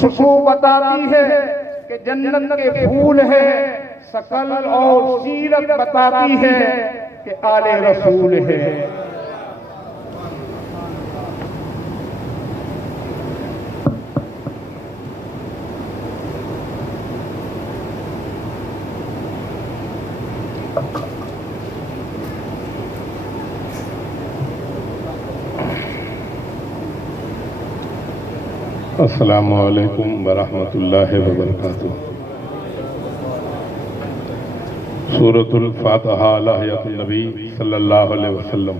خوشبو بتاتی ہے کہ جنت کے پھول ہے، شکل اور سیرت بتاتی ہے کہ آل رسول ہے۔ السلام علیکم ورحمۃ اللہ وبرکاتہ۔ سورۃ الفاتحہ علی حیات النبی صلی اللہ علیہ وسلم۔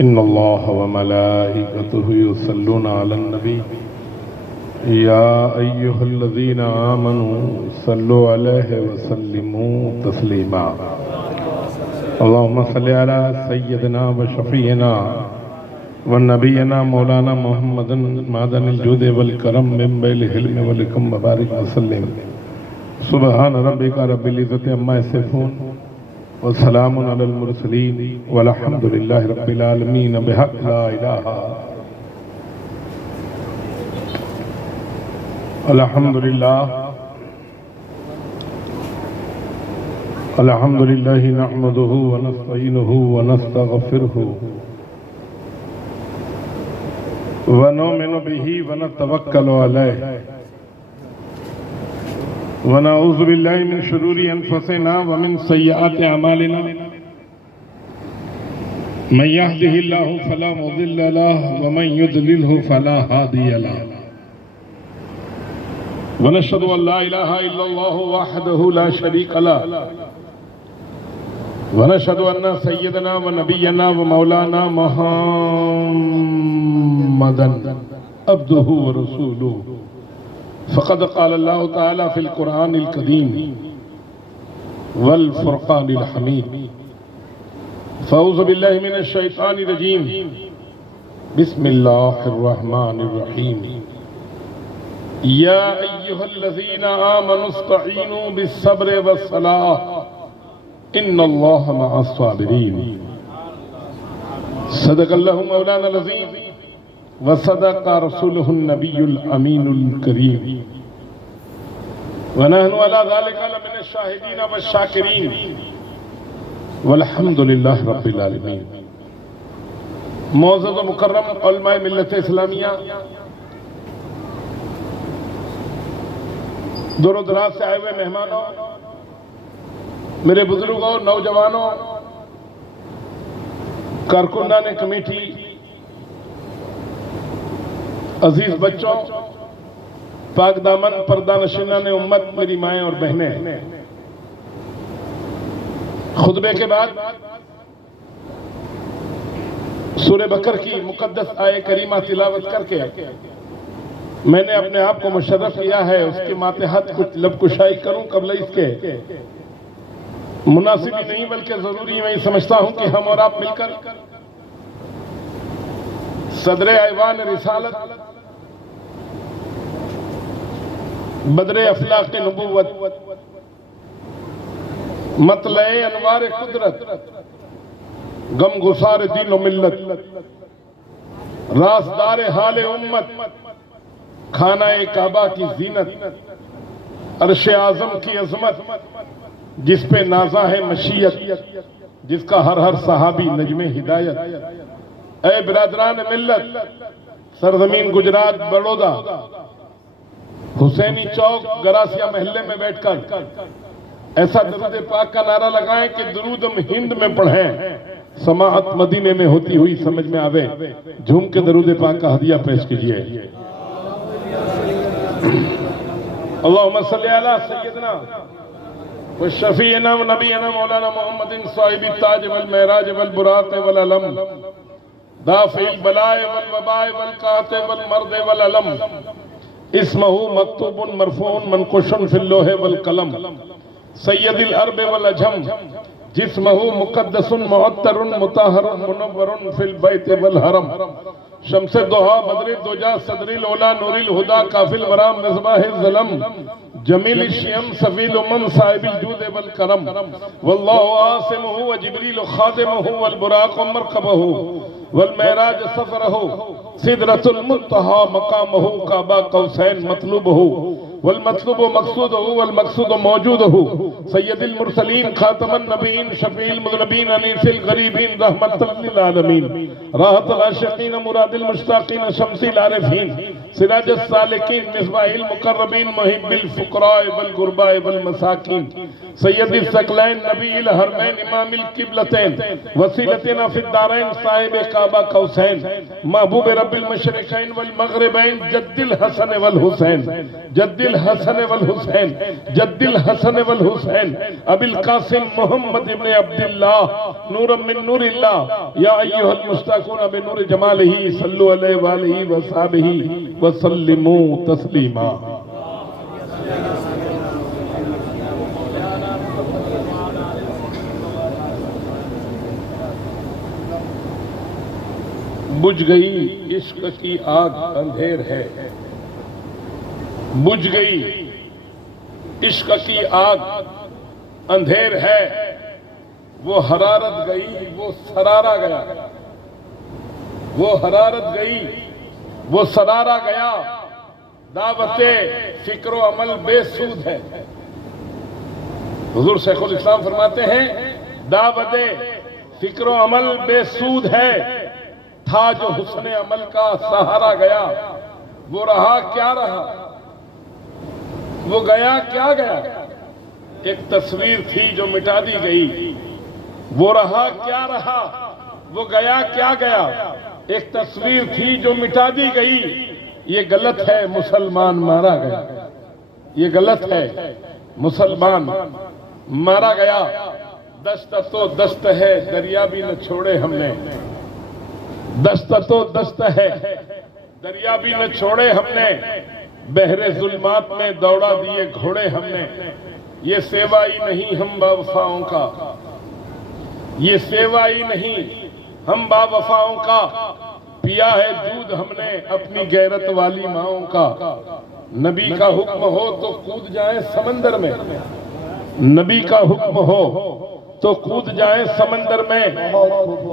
ان اللہ وملائکتہ یصلون علی النبی یا ایہا الذین آمنوا صلوا علیہ وسلموا تسلیما۔ اللہم صلی علی سیدنا و شفیعنا و نبینا مولانا محمد معدن الجود والکرم من بیل حلم والکم مبارک وسلم۔ سبحان ربک رب العزت عما یصفون والسلام علی المرسلین والحمد للہ رب العالمین بحق لا الہ۔ الحمد للہ نحمده ونستعینه ونستغفره ونؤمن به ونتوکل علیہ ونعوذ باللہ من شرور انفسنا ومن سیئات اعمالنا من يهده الله فلا مضل له ومن يضلله فلا هادي له ونشهد ان لا اله الا الله وحده لا شريك له ونشهد ان سيدنا ونبينا ومولانا محمدا عبده ورسوله فقد قال الله تعالى في القرآن الكريم والفرقان الحميد فأعوذ بالله من الشيطان الرجيم بسم الله الرحمن الرحيم يا أيها الذين آمنوا استعينوا بالصبر والصلاة إن الله مع الصابرين صدق الله مولانا العظيم وصدق رسوله النبي الأمين الكريم ونحن على ذلك لمن الشاهدين والشاكرين والحمد لله رب العالمين۔ معزز و مکرم علماء ملت اسلامیہ، دور و دراز سے آئے ہوئے مہمانوں، میرے بزرگوں، نوجوانوں، کارکنان کمیٹی، عزیز بچوں، پاک دامن پردہ نشینان امت، میری مائیں اور بہنیں، خطبے کے بعد سورہ بقرہ کی مقدس آیہ کریمہ تلاوت کر کے میں نے اپنے آپ کو مشرف کیا ہے اس کے ماتحت کچھ لب کشائی کروں قبل اس کے مناسب ہی نہیں بلکہ ضروری میں سمجھتا ہوں کہ ہم اور آپ مل کر صدر ایوان رسالت، بدر افلاق نبوت، مطلع انوار قدرت، غم گسار دین و ملت، رازدار حال امت، خانہ کعبہ کی زینت، عرش اعظم کی عظمت جس پہ نازا ہے مشیت، جس کا ہر ہر صحابی نجم ہدایت۔ اے برادران ملت، سرزمین گجرات بڑودہ حسینی چوک گراسیہ محلے میں بیٹھ کر ایسا درود پاک کا نعرہ لگائیں کہ درود ہم ہند میں پڑھیں، سماعت مدینے میں ہوتی ہوئی سمجھ میں آوے۔ جھوم کے درود پاک کا ہدیہ پیش کیجئے۔ اللہم صلی علی سیدنا و شفیعنا و نبینا مولانا محمد صاحب التاج والمعراج والبراق والعلم دافع البلاء والوباء والقاط والمرض والعلم اسمہ مکتوب مرفوع منقوش فی اللوح والقلم سید العرب والعجم جسمہ مقدس معطر مطہر منور فی البیت والحرم شمس دہا بدر الدجا صدر العلا نور الہدا کافی الورام مصباح الظلم جمیل الشیم صفی الامم صاحب الجود والکرم واللہ عاصمہ وجبریل خادمہ والبراق مرکبہ والمعراج سفرہ سدرۃ المنتہی مقامہ کعبہ قوسین مطلوبہ والمطلوب مقصودہ والمقصود موجودہ سید المرسلین خاتم النبیین شفیع المذنبین انیس الغریبین رحمت للعالمین راحت العاشقین مراد المشتاقین شمس العارفین سراج السالکین مصباح المقربین محب الفقراء والغرباء والمساکین سید الثقلین نبی الحرمین امام القبلتین وسیلتنا فی الدارین صاحب کعبہ قوسین محبوب رب المشرقین والمغربین جد الحسن والحسین جد الحسن والحسین جد الحسن والحسین ابی القاسم محمد ابن عبداللہ نور من نور اللہ یا ایہا المشتاقون بنور جمالہ صلو علیہ وآلہ وصحبہ وسلموا تسلیما بجھ گئی عشق کی آگ اندھیر ہے بجھ گئی عشق کی آگ اندھیر ہے وہ حرارت گئی وہ سرارا گیا وہ حرارت گئی وہ سرارا گیا دعوت فکر و عمل بے سود ہے حضور شیخ الاسلام فرماتے ہیں دعوت فکر و عمل بے سود ہے تھا جو حسن عمل کا سہارا گیا وہ رہا کیا رہا وہ گیا کیا گیا ایک تصویر تھی جو مٹا دی گئی وہ رہا کیا رہا وہ گیا کیا گیا ایک تصویر تھی جو مٹا دی گئی یہ غلط ہے مسلمان مارا گیا یہ غلط ہے مسلمان مارا گیا دست تو دست ہے دریا بھی نہ چھوڑے ہم نے دست تو دست ہے دریا بھی نہ چھوڑے ہم نے بحر ظلمات میں دوڑا دیے گھوڑے ہم نے یہ سیوائی نہیں ہم با وفاؤں کا یہ سیوائی نہیں ہم با وفاؤں کا پیا ہے دودھ ہم نے اپنی غیرت والی ماؤں کا نبی کا حکم ہو تو کود جائیں سمندر میں نبی کا حکم ہو تو کود جائیں سمندر میں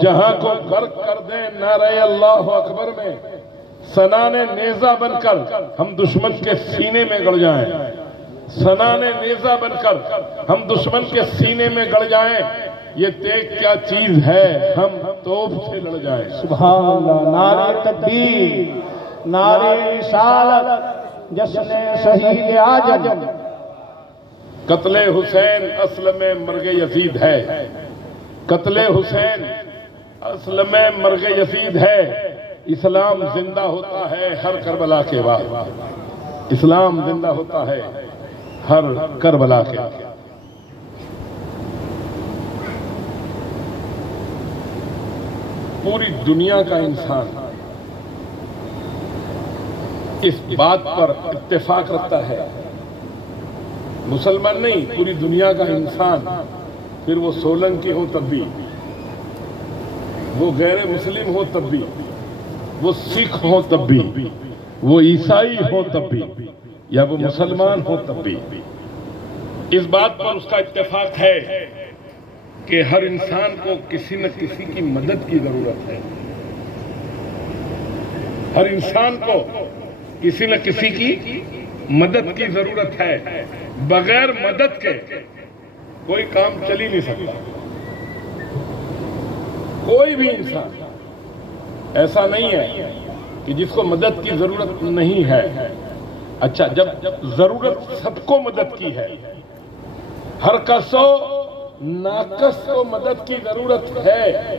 جہاں کو غرق کر دیں نعرہ اللہ اکبر میں سنان نیزہ بن کر ہم دشمن کے سینے میں گڑ جائیں سنان نیزہ بن کر ہم دشمن کے سینے میں گڑ جائیں یہ دیکھ کیا چیز ہے ہم توپ سے لڑ جائیں سبحان اللہ نعرہ تکبیر نعرہ رسالت جشن شہید اعظم قتل حسین اصل میں مرگ یزید ہے قتل حسین اصل میں مرگ یزید ہے اسلام زندہ ہوتا ہے ہر کربلا کے بعد اسلام زندہ ہوتا ہے ہر کربلا کے بعد پوری دنیا کا انسان اس بات پر اتفاق رکھتا ہے مسلمان نہیں پوری دنیا کا انسان پھر وہ سولنکی ہو تب بھی وہ غیر مسلم ہو تب بھی وہ سکھ ہو تب بھی وہ عیسائی ہو تب بھی یا وہ مسلمان ہو تب بھی اس بات پر اس کا اتفاق ہے کہ ہر انسان کو کسی نہ کسی کی مدد کی ضرورت ہے ہر انسان کو کسی نہ کسی کی مدد کی ضرورت ہے بغیر مدد کے کوئی کام چل ہی نہیں سکتا کوئی بھی انسان ایسا نہیں ہے کہ جس کو مدد کی ضرورت نہیں ہے اچھا جب ضرورت سب کو مدد کی ہے ہر کسو ناقص کو مدد کی ضرورت ہے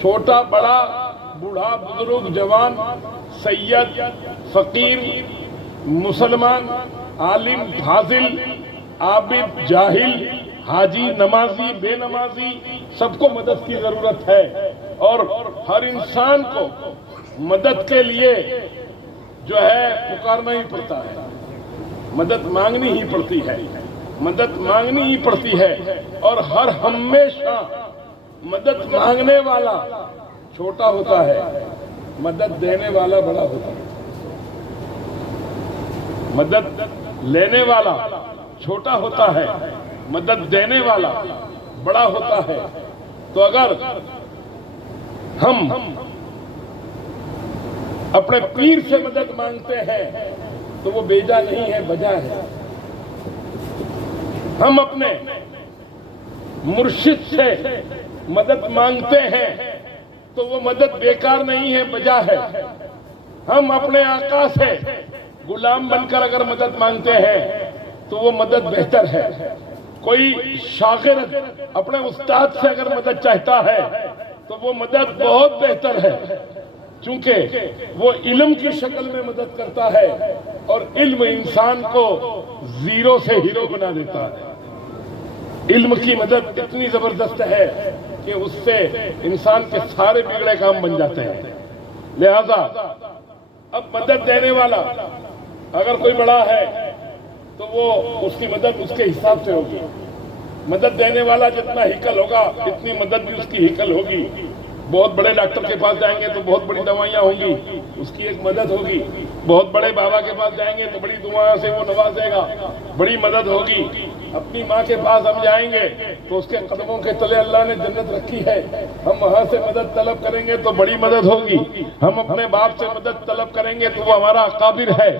چھوٹا بڑا بوڑھا بزرگ جوان سید فقیر مسلمان عالم فاضل عابد جاہل حاجی نمازی بے نمازی سب کو مدد کی ضرورت ہے اور ہر انسان کو مدد کے لیے جو ہے پکارنا ہی پڑتا ہے مدد مانگنی ہی پڑتی ہے مدد مانگنی ہی پڑتی ہے، اور ہر ہمیشہ مدد مانگنے والا چھوٹا ہوتا ہے، مدد دینے والا بڑا ہوتا ہے۔ مدد لینے والا چھوٹا ہوتا ہے، مدد دینے والا بڑا ہوتا ہے۔ تو اگر ہم اپنے پیر سے مدد مانگتے ہیں تو وہ بیجا نہیں ہے، بجا ہے۔ ہم اپنے مرشد سے مدد مانگتے ہیں تو وہ مدد بیکار نہیں ہے، بجا ہے۔ ہم اپنے آقا سے غلام بن کر اگر مدد مانگتے ہیں تو وہ مدد بہتر ہے۔ کوئی شاگرد اپنے استاد سے اگر مدد چاہتا ہے تو وہ مدد بہت بہتر ہے، چونکہ وہ علم کی شکل میں مدد کرتا ہے، اور علم انسان کو زیرو سے ہیرو بنا دیتا ہے۔ علم کی مدد اتنی زبردست ہے کہ اس سے انسان کے سارے بگڑے کام بن جاتے ہیں۔ لہذا اب مدد دینے والا اگر کوئی بڑا ہے تو وہ اس کی مدد اس کے حساب سے ہوگی۔ مدد دینے والا جتنا ہیکل ہوگا اتنی مدد بھی اس کی ہیکل ہوگی۔ بہت بڑے ڈاکٹر کے پاس جائیں گے تو بہت بڑی دوائیاں ہوں گی، اس کی ایک مدد ہوگی۔ بہت بڑے بابا کے پاس جائیں گے تو بڑی دعاؤں سے وہ نوازے گا، بڑی مدد ہوگی۔ اپنی ماں کے پاس ہم جائیں گے تو اس کے قدموں کے تلے اللہ نے جنت رکھی ہے، ہم وہاں سے مدد طلب کریں گے تو بڑی مدد ہوگی۔ ہم اپنے باپ سے مدد طلب کریں گے تو وہ ہمارا اکابر ہے،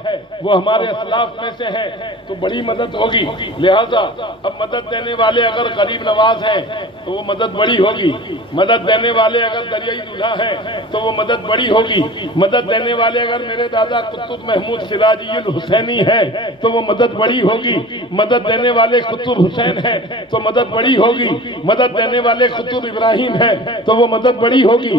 وہ ہمارے اسلاف میں سے ہے، تو بڑی مدد ہوگی۔ لہذا اب مدد دینے والے اگر غریب نواز ہیں تو وہ مدد بڑی ہوگی، مدد دینے والے اگر دریائی دولہا ہیں تو وہ مدد بڑی ہوگی، مدد دینے والے اگر میرے دادا قطب محمود سراجی الحسینی ہیں تو وہ مدد بڑی ہوگی، مدد دینے والے قطب حسین ہیں تو مدد بڑی ہوگی، مدد دینے والے قطب ابراہیم ہیں تو وہ مدد بڑی ہوگی،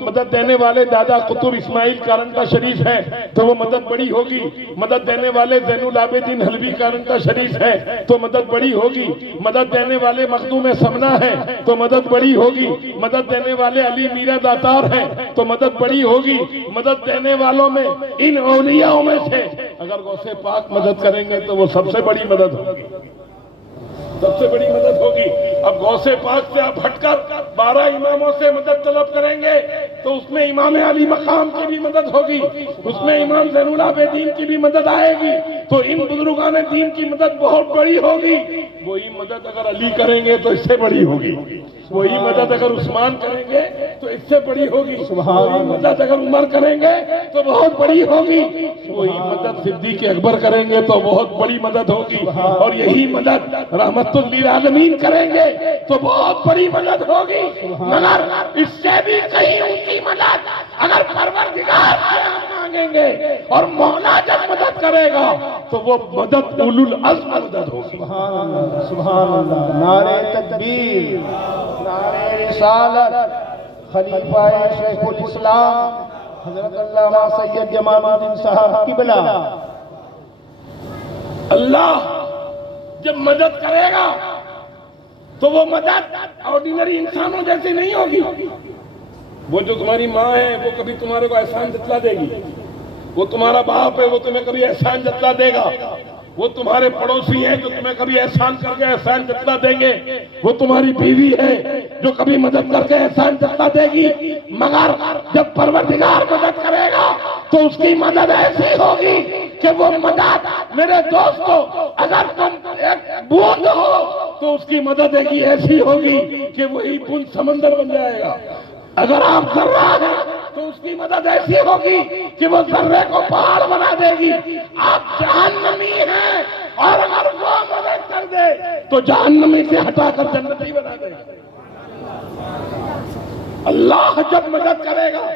مدد دینے والے دادا قطب اسماعیل کارنٹا شریف ہیں تو وہ مدد بڑی ہوگی، مدد دینے والے زین العابدین حلوی کارنٹا شریف ہیں تو مدد بڑی ہوگی، مدد دینے والے مخدوم سمنا ہیں تو مدد بڑی ہوگی، مدد دینے والے علی میرا داتار ہیں تو مدد بڑی ہوگی۔ مدد دینے والوں میں ان اولیاءوں میں سے اگر غوث پاک مدد کریں گے تو وہ سب سے بڑی مدد ہوگی، سب سے بڑی مدد ہوگی۔ اب غوث پاک سے آپ ہٹ کر 12 اماموں سے مدد طلب کریں گے تو اس میں امام علی مقام کی بھی مدد ہوگی، اس میں امام زین العابدین کی بھی مدد آئے گی، تو ان بزرگان دین کی مدد بہت بڑی ہوگی۔ وہی مدد اگر علی کریں گے تو اس سے بڑی ہوگی، وہی مدد اگر عثمان کریں گے تو اس سے بڑی ہوگی، وہی مدد اگر عمر کریں گے تو بہت بڑی ہوگی، وہی مدد صدیق اکبر کریں گے تو بہت بڑی مدد ہوگی، اور یہی مدد رحمت للعالمین کریں گے تو بہت بڑی مدد ہوگی۔ مگر اس سے بھی کہیں اونچی مدد اگر پروردگار سے ہم مانگیں گے اور مولا جب مدد کرے گا تو وہ مدد اولو العزم مدد ہوگی۔ سبحان اللہ، نعرہ تکبیر، نعرہ رسالت، خلیفہ شیخ الاسلام حضرت علامہ سید جمال الدین صاحب قبلہ۔ اللہ جب مدد کرے گا تو وہ مدد آرڈینری انسانوں جیسی نہیں ہوگی۔ وہ جو تمہاری ماں ہے وہ کبھی تمہارے کو احسان جتلا دے گی، وہ تمہارا باپ ہے وہ تمہیں کبھی احسان جتلا دے گا، وہ تمہارے پڑوسی ہیں جو تمہیں کبھی احسان کر کے احسان جتلا دیں گے، وہ تمہاری بیوی ہے جو کبھی مدد کر کے احسان جتلا دے گی، مگر جب پروردگار مدد کرے گا تو اس کی مدد ایسی ہوگی کہ وہ مدد میرے دوستو اگر تم ایک بوند ہو تو اس کی مدد ایسی ہوگی کہ وہی بوند سمندر بن جائے گا، اگر آپ ذرہ ہیں تو اس کی مدد ایسی ہوگی کہ وہ ذرے کو پہاڑ بنا دے گی، آپ جہنمی ہیں اور اگر وہ مدد کر دے تو جہنمی سے ہٹا کر جنتی بنا دے گا۔ اللہ جب مدد کرے گا،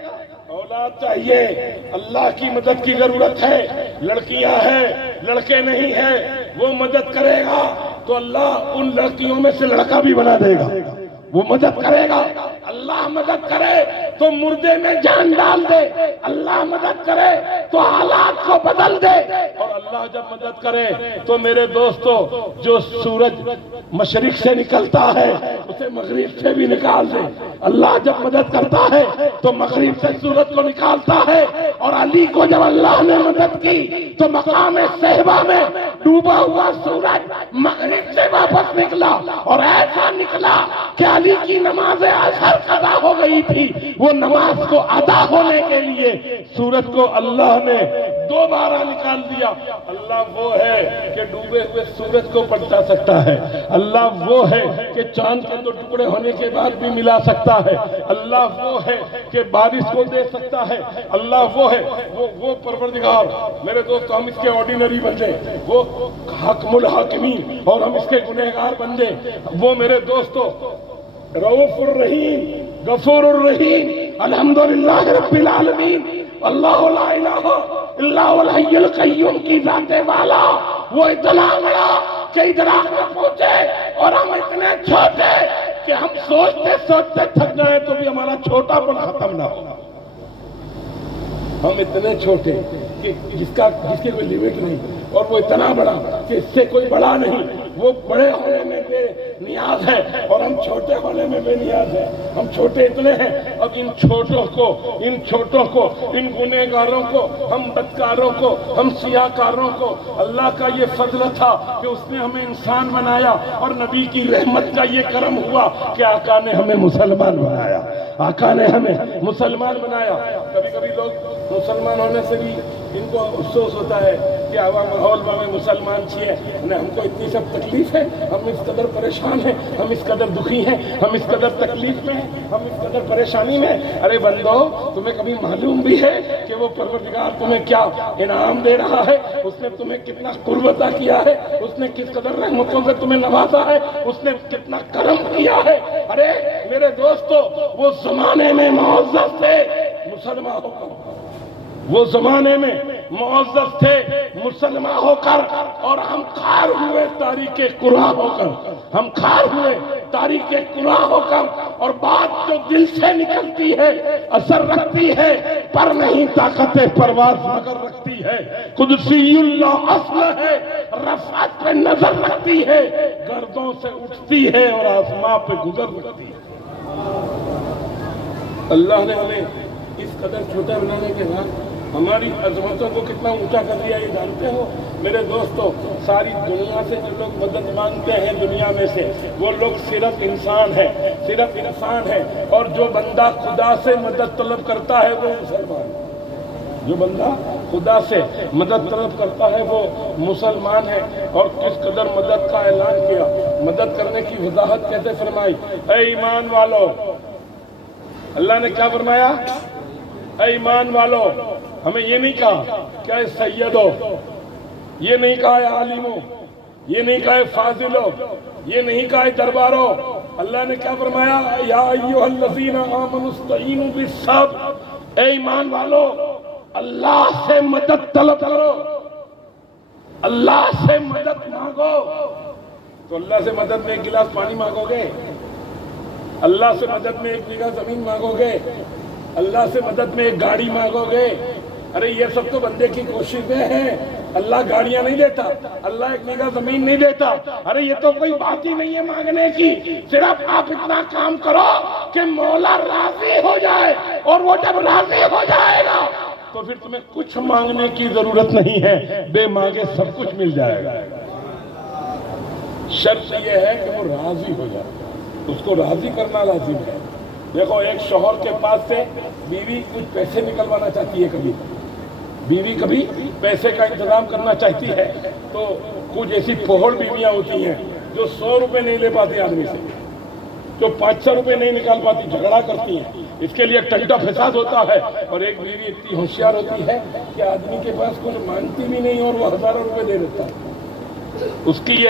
اولاد چاہیے، اللہ کی مدد کی ضرورت ہے، لڑکیاں ہیں لڑکے نہیں ہیں، وہ مدد کرے گا تو اللہ ان لڑکیوں میں سے لڑکا بھی بنا دے گا، وہ مدد کرے گا۔ اللہ مدد کرے تو مردے میں جان ڈال دے، اللہ مدد کرے تو حالات کو بدل دے، اور اللہ جب مدد کرے تو میرے دوستو جو سورج مشرق سے نکلتا ہے اس اسے مغرب سے بھی نکال دے. اللہ جب مدد کرتا ہے تو مغرب سے سورج کو نکالتا ہے, اور علی کو جب اللہ نے مدد کی تو مقام صحبہ میں ڈوبا ہوا سورج مغرب سے واپس نکلا, اور ایسا نکلا کہ علی کی نماز عصر قضا ہو گئی تھی. وہ نماز کو ادا ہونے کے لیے سورج کو اللہ نے دوبارہ نکال دیا. اللہ وہ ہے کہ ڈوبے ہوئے سورج کو پلٹا سکتا ہے. اللہ وہ ہے کہ چاند کے 2 ٹکڑے ہونے کے بعد بھی ملا سکتا ہے. اللہ وہ ہے کہ بارش کو دے سکتا ہے. اللہ وہ ہے, وہ پروردگار. میرے دوست, ہم اس کے آرڈینری بندے, وہ حکم الحاکمین, اور ہم اس کے گنہگار بندے. وہ میرے دوستو رؤوف الرحیم, غفور الرحیم, الحمدللہ رب العالمین, اللہ لا الہ الا هو الحی القیوم کی ذات والا. وہ اتنا بڑا کہ ادھر نہ پہنچے, اور ہم اتنے چھوٹے کہ ہم سوچتے سوچتے تھک جائیں تو بھی ہمارا چھوٹا پن ختم نہ ہو. ہم اتنے چھوٹے کہ جس کی کوئی لیمٹ نہیں, اور وہ اتنا بڑا کہ اس سے کوئی بڑا نہیں. وہ بڑے ہونے میں بے نیاز ہے, اور ہم چھوٹے ہونے میں بے نیاز ہے. ہم چھوٹے اتنے ہیں. اب ان چھوٹوں کو, ان گنہگاروں کو, ہم بدکاروں کو, ہم سیاہکاروں کو اللہ کا یہ فضل تھا کہ اس نے ہمیں انسان بنایا, اور نبی کی رحمت کا یہ کرم ہوا کہ آقا نے ہمیں مسلمان بنایا. آقا نے ہمیں مسلمان بنایا. کبھی کبھی لوگ مسلمان ہونے سے بھی ان کو افسوس ہوتا ہے کہ آوا ماحول میں مسلمان چھیے, ہم کو اتنی سب تکلیف ہے, ہم اس قدر پریشان ہیں, ہم اس قدر دکھی ہیں, ہم اس قدر تکلیف میں ہیں, ہم اس قدر پریشانی میں. ارے بندو, تمہیں کبھی معلوم بھی ہے کہ وہ پروردگار تمہیں کیا انعام دے رہا ہے؟ اس نے تمہیں کتنا قرب عطا کیا ہے, اس نے کس قدر رحمتوں سے تمہیں نوازا ہے, اس نے کتنا کرم کیا ہے. ارے میرے دوستو, وہ زمانے میں معزز تھے مسلمان ہو کر, وہ زمانے میں معزز تھے مسلمان ہو کر, اور ہم خار ہوئے تاریخ قرآن ہو کر, ہم خار ہوئے تاریخ قرآن ہو کر. اور بات جو دل سے نکلتی ہے اثر رکھتی ہے, پر نہیں طاقت پرواز مگر رکھتی ہے. قدسی اللہ اصل ہے, رفعت پہ نظر رکھتی ہے, گردوں سے اٹھتی ہے اور آسمان پہ گزر رکھتی ہے. اللہ نے ہمیں اس قدر چھوٹا بنانے کے بعد ہماری عظمتوں کو کتنا اونچا کر دیا, یہ جانتے ہو میرے دوستو؟ ساری دنیا سے جو لوگ مدد مانگتے ہیں دنیا میں سے, وہ لوگ صرف انسان ہیں, صرف انسان ہیں. اور جو بندہ خدا سے مدد طلب کرتا ہے وہ مسلمان ہے. جو بندہ خدا سے مدد طلب کرتا ہے وہ مسلمان ہے. اور کس قدر مدد کا اعلان کیا, مدد کرنے کی وضاحت کیسے فرمائی. اے ایمان والو, اللہ نے کیا فرمایا؟ اے ایمان والو. ہمیں یہ نہیں کہا کہ اے سیدو, یہ نہیں کہا اے عالمو, یہ نہیں کہا اے فاضلو, یہ نہیں کہا اے دربارو. اللہ نے کیا فرمایا؟ یا ایھا الذین آمنوا استعینوا بالصبر. اے ایمان والو, اللہ سے مدد طلب کرو, اللہ سے مدد مانگو. تو اللہ سے مدد میں 1 گلاس پانی مانگو گے, اللہ سے مدد میں 1 بیگھہ زمین مانگو گے, اللہ سے مدد میں 1 گاڑی مانگو گے. ارے یہ سب تو بندے کی کوششیں ہیں. اللہ گاڑیاں نہیں دیتا, اللہ 1 بیگھہ زمین نہیں دیتا. ارے یہ تو کوئی بات ہی نہیں ہے مانگنے کی. صرف آپ اتنا کام کرو کہ مولا راضی ہو جائے, اور وہ جب راضی ہو جائے گا تو پھر تمہیں کچھ مانگنے کی ضرورت نہیں ہے, بے مانگے سب کچھ مل جائے گا. شرط یہ ہے کہ وہ راضی ہو جائے, اس کو راضی کرنا لازم ہے. دیکھو, ایک شوہر کے پاس سے بیوی کچھ پیسے نکلوانا چاہتی ہے, بیوی کبھی پیسے کا انتظام کرنا چاہتی ہے, تو کچھ ایسی پھوڑ بیویاں ہوتی ہیں جو 100 روپے نہیں لے پاتی آدمی سے, جو 500 روپے نہیں نکال پاتی, جھگڑا کرتی ہیں. اس کے لیے ٹنٹا فساد ہوتا ہے. اور ایک بیوی اتنی ہوشیار ہوتی ہے کہ آدمی کے پاس کچھ مانگتی بھی نہیں اور وہ ہزاروں روپے دے دیتا ہے. اس کی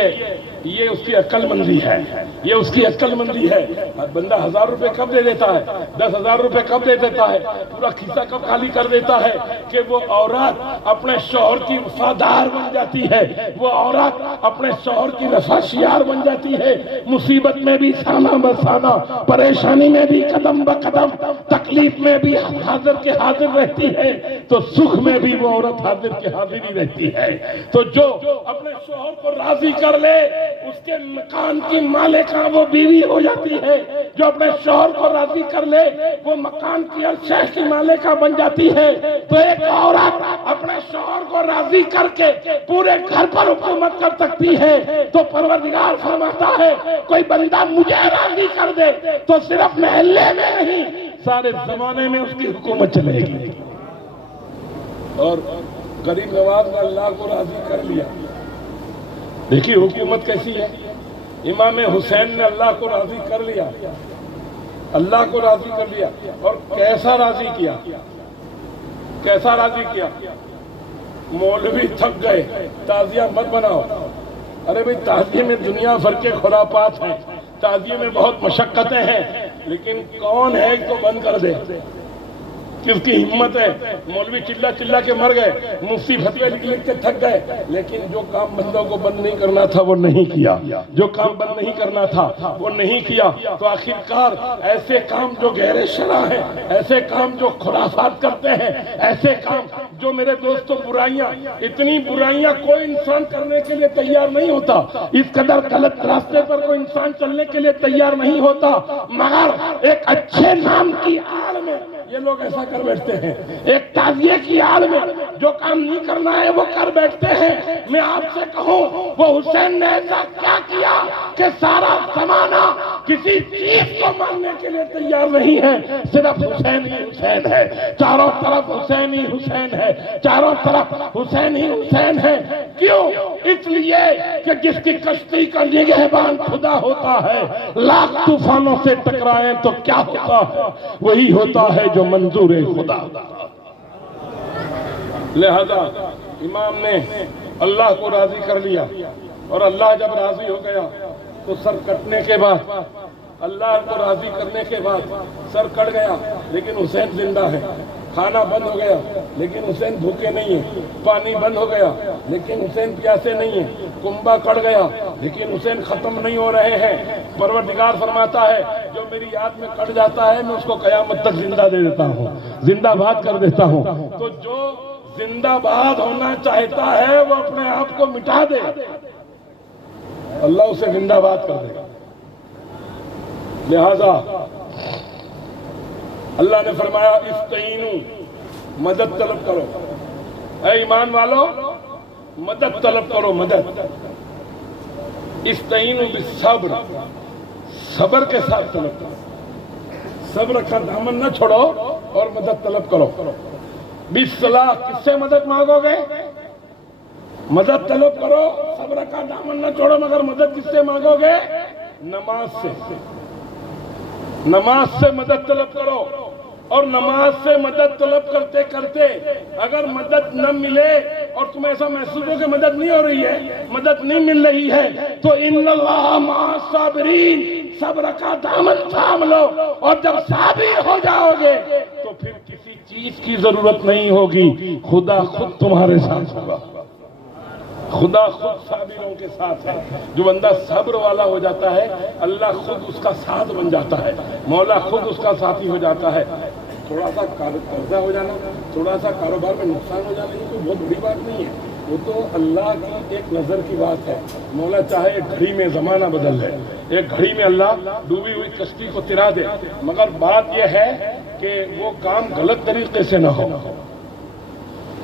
یہ اس کی عقل مندی ہے, یہ اس کی عقل مندی ہے. بندہ 1000 روپے کب دے دیتا ہے, 10,000 روپے کب دے دیتا ہے, پورا کھیسا کب خالی کر دیتا ہے کہ وہ عورت اپنے شوہر کی وفادار بن جاتی ہے, وہ عورت اپنے شوہر کی رفاشیار بن جاتی ہے. مصیبت میں بھی سانہ بسانہ, پریشانی میں بھی قدم بقدم, تکلیف میں بھی حاضر کے حاضر رہتی ہے. تو سکھ میں بھی وہ عورت حاضر کی حاضر ہی رہتی ہے. تو جو اپنے شوہر کو راضی کر لے اس کے مکان کی مالکہ وہ بیوی ہو جاتی ہے. جو اپنے شوہر کو راضی کر لے وہ مکان کی اور شہر کی مالکہ بن جاتی ہے. تو ایک عورت اپنے شوہر کو راضی کر کے پورے گھر پر حکومت کر سکتی ہے. تو پروردگار فرماتا ہے کوئی بندہ مجھے راضی کر دے تو صرف محلے میں نہیں سارے زمانے میں اس کی حکومت چلے گی. اور غریب نواز نے اللہ کو راضی کر لیا. دیکھیے حکومت کیسی ہے. امام حسین نے اللہ کو راضی کر لیا. اللہ کو راضی کر لیا. اور کیسا راضی کیا, کیسا راضی کیا. مولوی تھک گئے, تعزیہ مت بناؤ. ارے بھئی تعزیے میں دنیا بھر کے خرافات ہیں, تعزیے میں بہت مشقتیں ہیں, لیکن کون ہے کہ بند کر دے. کس کی ہمت ہے. مولوی چلا چلا کے مر گئے, مفتی فتوے لکھ لکھ کے تھک گئے, لیکن جو کام بندوں کو بند نہیں کرنا تھا وہ نہیں کیا. جو کام بند نہیں کرنا تھا وہ نہیں کیا. تو آخرکار ایسے کام جو غیر شرع ہیں, ایسے کام جو خرافات کرتے ہیں, ایسے کام جو میرے دوستوں برائیاں, اتنی برائیاں کوئی انسان کرنے کے لیے تیار نہیں ہوتا. اس قدر غلط راستے پر کوئی انسان چلنے کے لیے تیار نہیں ہوتا, مگر ایک اچھے نام کی آڑ میں یہ لوگ ایسا کر بیٹھتے ہیں. ایک تعزیے کی آڑ میں جو کام نہیں کرنا ہے وہ کر بیٹھتے ہیں. میں آپ سے کہوں وہ حسین نے ایسا کیا کیا کہ سارا زمانہ کسی چیز کو ماننے کے لیے تیار نہیں ہے, صرف حسین ہی حسین ہے. چاروں طرف حسین ہی حسین ہے, چاروں طرف حسین ہی حسین ہے. کیوں؟ اس لیے کہ جس کی کشتی کا نگہبان خدا ہوتا ہے, لاکھ طوفانوں سے ٹکرائیں تو کیا ہوتا ہے, وہی ہوتا ہے جو منظور خدا. لہذا امام نے اللہ کو راضی کر لیا, اور اللہ جب راضی ہو گیا تو سر کٹنے کے بعد, اللہ کو راضی کرنے کے بعد سر کٹ گیا لیکن حسین زندہ ہے. کھانا بند ہو گیا لیکن حسین بھوکے نہیں ہیں. پانی بند ہو گیا لیکن حسین پیاسے نہیں ہیں. کنبا کٹ گیا لیکن حسین ختم نہیں ہو رہے ہیں. پروردگار فرماتا ہے جو میری یاد میں کٹ جاتا ہے میں اس کو قیامت تک زندہ دے دیتا ہوں, زندہ باد کر دیتا ہوں. تو جو زندہ باد ہونا چاہتا ہے وہ اپنے آپ کو مٹا دے, اللہ اسے زندہ باد کر دے گا. لہذا اللہ نے فرمایا استعینوا, مدد طلب کرو. اے ایمان والو مدد طلب کرو, مدد. استعینوا بالصبر, صبر کے ساتھ طلب کرو. صبر کا دامن نہ چھوڑو اور مدد طلب کرو. بالصلاح, کس سے مدد مانگو گے؟ مدد طلب کرو, صبر کا دامن نہ چھوڑو, مگر مدد کس سے مانگو گے؟ نماز سے. نماز سے مدد طلب کرو. اور نماز سے مدد طلب کرتے کرتے اگر مدد نہ ملے اور تمہیں ایسا محسوس ہو کہ مدد نہیں ہو رہی ہے, مدد نہیں مل رہی ہے, تو ان اللہ مع الصابرین, صبر کا دامن تھام لو. اور جب صابر ہو جاؤ گے تو پھر کسی چیز کی ضرورت نہیں ہوگی, خدا خود تمہارے ساتھ ہوگا. خدا خود صابروں کے ساتھ ہے. جو بندہ صبر والا ہو جاتا ہے اللہ خود اس کا ساتھ بن جاتا ہے, مولا خود اس کا ساتھی ہو جاتا ہے. تھوڑا سا قرضہ ہو جانا, تھوڑا سا کاروبار میں نقصان ہو جانا, یہ کوئی بہت بڑی بات نہیں ہے. وہ تو اللہ کی ایک نظر کی بات ہے. مولا چاہے ایک گھڑی میں زمانہ بدل دے, ایک گھڑی میں اللہ ڈوبی ہوئی کشتی کو ترا دے, مگر بات یہ ہے کہ وہ کام غلط طریقے سے نہ ہو,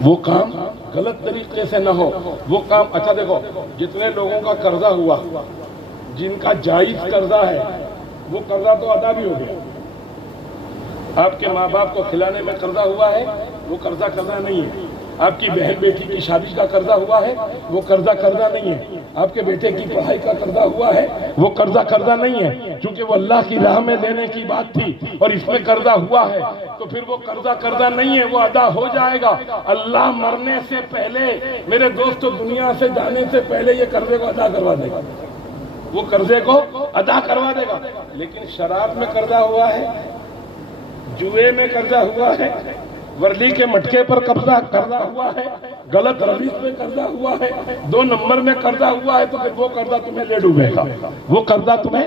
وہ کام غلط طریقے سے نہ ہو. وہ کام, اچھا دیکھو جتنے لوگوں کا قرضہ ہوا, جن کا جائز قرضہ ہے وہ قرضہ تو ادا بھی ہو گیا. آپ کے ماں باپ کو کھلانے میں قرضہ ہوا ہے وہ قرضہ نہیں ہے. آپ کی بہن بیٹی کی شادی کا قرضہ ہوا ہے وہ قرضہ نہیں ہے. آپ کے بیٹے کی پڑھائی کا قرضہ ہوا ہے وہ قرضہ نہیں ہے, چونکہ وہ اللہ کی راہ میں دینے کی بات تھی اور اس میں قرضہ ہوا ہے تو پھر وہ قرضہ نہیں ہے, وہ ادا ہو جائے گا. اللہ مرنے سے پہلے میرے دوستو, دنیا سے جانے سے پہلے یہ قرضے کو ادا کروا دے گا, وہ قرضے کو ادا کروا دے گا. لیکن شراب میں قرضہ ہوا ہے, جوئے میں قرضہ ہوا ہے, ورلی کے مٹکے پر قرضہ ہوا ہے, غلط روش میں قرضہ ہوا ہے, 2 نمبر میں قرضہ ہوا ہے, تو پھر وہ قرضہ تمہیں لے ڈوبے گا, وہ قرضہ تمہیں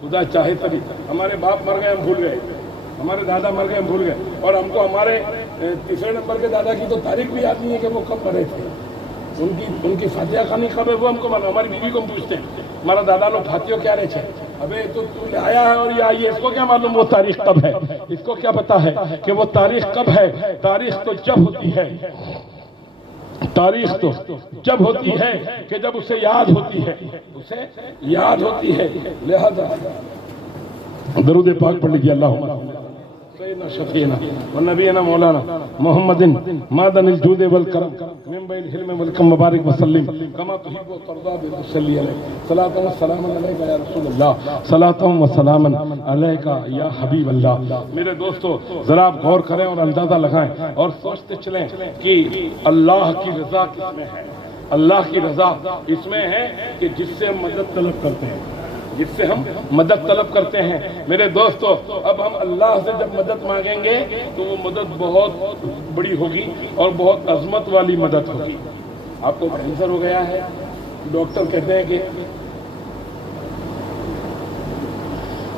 خدا چاہے تبھی. ہمارے باپ مر گئے ہم بھول گئے, ہمارے دادا مر گئے ہم بھول گئے, اور ہم کو ہمارے تیسرے نمبر کے دادا کی تو تاریخ بھی یاد نہیں ہے کہ وہ کب مرے تھے, ان کی فاتحہ خانی کب ہے وہ ہم کو معلوم. ہماری بیوی کو ہم پوچھتے ہیں ہمارا دادا لوگ فاتحہ کیا رہے تھے, ابے تو آیا ہے اور یہ آئی ہے, اس کو کیا معلوم وہ تاریخ کب ہے, اس کو کیا پتا ہے کہ وہ تاریخ کب ہے. تاریخ تو جب ہوتی ہے, تاریخ تو جب ہوتی ہے کہ جب اسے یاد ہوتی ہے, اسے یاد ہوتی ہے. لہذا درود پاک پڑھ لیجیے. اللہم سیدنا شفیعنا ونبینا مولانا محمد مادن الجود والکرم من بین الحلم والکم مبارک وسلم کما تحب و ترضا بصلی علیہ صلاۃ و سلام علیک یا رسول اللہ صلاۃ و سلام علیک یا حبیب اللہ. میرے دوستو ذرا آپ غور کریں اور اندازہ لگائیں اور سوچتے چلیں کہ اللہ کی رضا کس میں ہے. اللہ کی رضا اس میں ہے کہ جس سے ہم مدد طلب کرتے ہیں, جس سے ہم مدد طلب کرتے ہیں. میرے دوستو اب ہم اللہ سے جب مدد مانگیں گے تو وہ مدد بہت بڑی ہوگی اور بہت عظمت والی مدد ہوگی. آپ کو کینسر ہو گیا ہے, ڈاکٹر کہتے ہیں کہ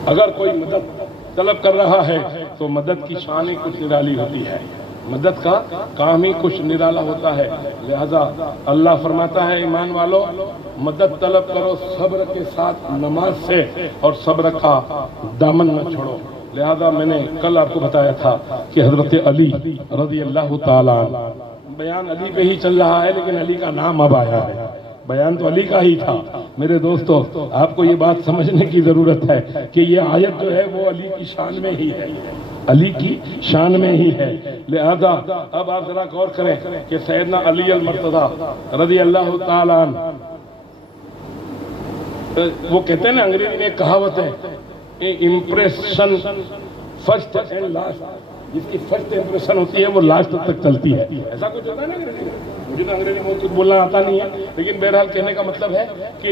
اگر کوئی مدد طلب کر رہا ہے تو مدد کی شان ہی کچھ نرالی ہوتی ہے, مدد کا کام ہی کچھ نرالا ہوتا ہے. لہذا اللہ فرماتا ہے ایمان والو مدد طلب کرو صبر کے ساتھ نماز سے, اور صبر کا دامن نہ چھوڑو. لہذا میں نے کل آپ کو بتایا تھا کہ حضرت علی رضی اللہ تعالیٰ عنہ, بیان علی پہ ہی چل رہا ہے لیکن علی کا نام اب آیا ہے, بیان تو علی کا ہی تھا. میرے دوستو آپ کو یہ بات سمجھنے کی ضرورت ہے کہ یہ آیت جو ہے وہ علی کی شان میں ہی ہے, علی کی شان میں ہی ہے. لہذا اب آپ ذرا غور کریں کہ سیدنا علی المرتضی رضی اللہ تعالیٰ عنہ, وہ کہتے ہیں نا انگریزی میں ایک کہاوت ہے امپریشن فرسٹ اینڈ لاسٹ, جس کی فرسٹ امپریشن ہوتی ہے وہ لاسٹ تک چلتی ہے. ایسا کچھ ہوتا ہے نا انگریزی میں, مجھے تو انگریزی میں کچھ بولنا آتا نہیں ہے لیکن بہرحال کہنے کا مطلب ہے کہ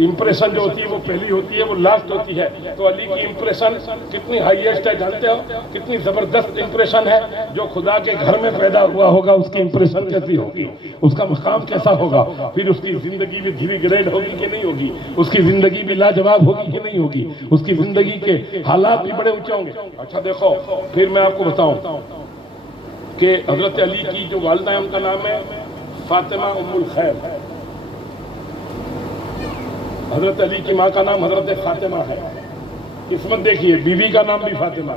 امپریشن جو ہوتی ہے وہ پہلی ہوتی ہے, وہ لاسٹ ہوتی ہے. تو علی کی امپریشن کتنی ہائیسٹ ہے جانتے ہو, کتنی زبردست امپریشن ہے. جو خدا کے گھر میں پیدا ہوا ہوگا اس کی امپریشن کیسی ہوگی, اس کا مقام کیسا ہوگا, پھر اس کی زندگی بھی دھیری گریڈ ہوگی کہ نہیں ہوگی, اس کی زندگی بھی لاجواب ہوگی کہ نہیں ہوگی, اس کی زندگی کے حالات بھی بڑے اونچے ہوں گے. اچھا دیکھو پھر میں آپ کو بتاؤں کہ حضرت علی کی جو والدہ ہے ان کا نام ہے فاطمہ ام الخیر. حضرت علی کی ماں کا نام حضرت فاطمہ ہے. قسمت دیکھیے, بیوی کا نام بھی فاطمہ.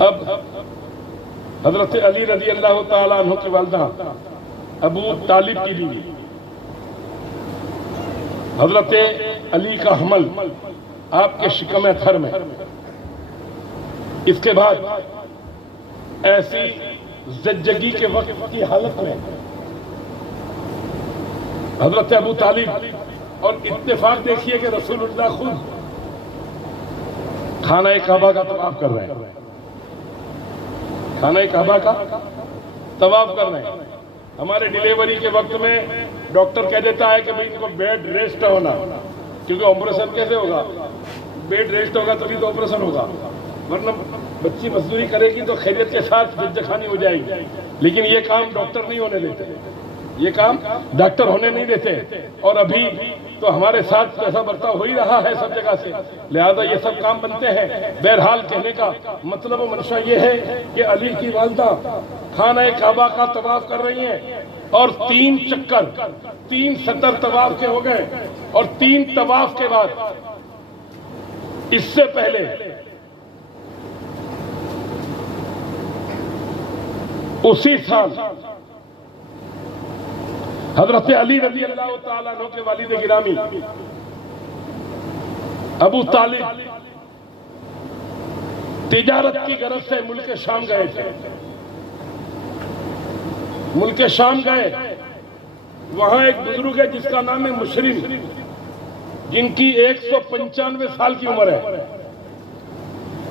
اب حضرت علی رضی اللہ تعالیٰ عنہ کی والدہ ابو طالب کی بیوی, حضرت علی کا حمل آپ کے شکم تھر میں. اس کے بعد ایسی زچگی کے وقت کی حالت میں حضرت ابو طالب, اور اتفاق دیکھیے کہ رسول اللہ خود خانہ کعبہ کا طواف کر رہے ہیں, خانہ کعبہ کا طواف کر رہے ہیں. ہمارے ڈیلیوری کے وقت میں ڈاکٹر کہہ دیتا ہے کہ بھئی ان کو بیڈ ریسٹ ہونا, کیونکہ آپریشن کیسے ہوگا, بیڈ ریسٹ ہوگا تبھی تو آپریشن ہوگا, ورنہ بچی مزدوری کرے گی تو خیریت کے ساتھ جخانی ہو جائے گی. لیکن یہ کام ڈاکٹر نہیں ہونے دیتے, یہ کام ڈاکٹر ہونے نہیں دیتے. اور ابھی تو ہمارے ساتھ ایسا برتاؤ ہو ہی رہا ہے سب جگہ سے, لہذا یہ سب کام بنتے ہیں. بہرحال کہنے کا مطلب و منشا یہ ہے کہ علی کی والدہ خانہ کعبہ کا طواف کر رہی ہیں, اور 3 چکر 3 سطر طواف کے ہو گئے, اور 3 طواف کے بعد اس سے پہلے اسی سال حضرت علی رضی اللہ تعالیٰ عنہ کے والد گرامی ابو طالب تجارت کی غرض سے ملک شام گئے تھے. ملک شام گئے, وہاں ایک بزرگ ہے جس کا نام ہے مشرم, جن کی 195 سال کی عمر ہے.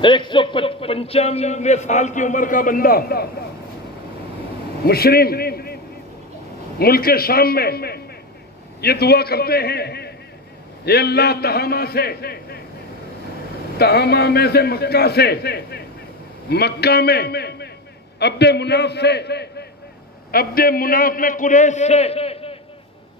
195 سال کی عمر کا بندہ مشرم ملک شام میں یہ دعا کرتے ہیں, اے اللہ تہامہ میں سے مکہ میں عبد مناف میں قریش سے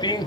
3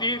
30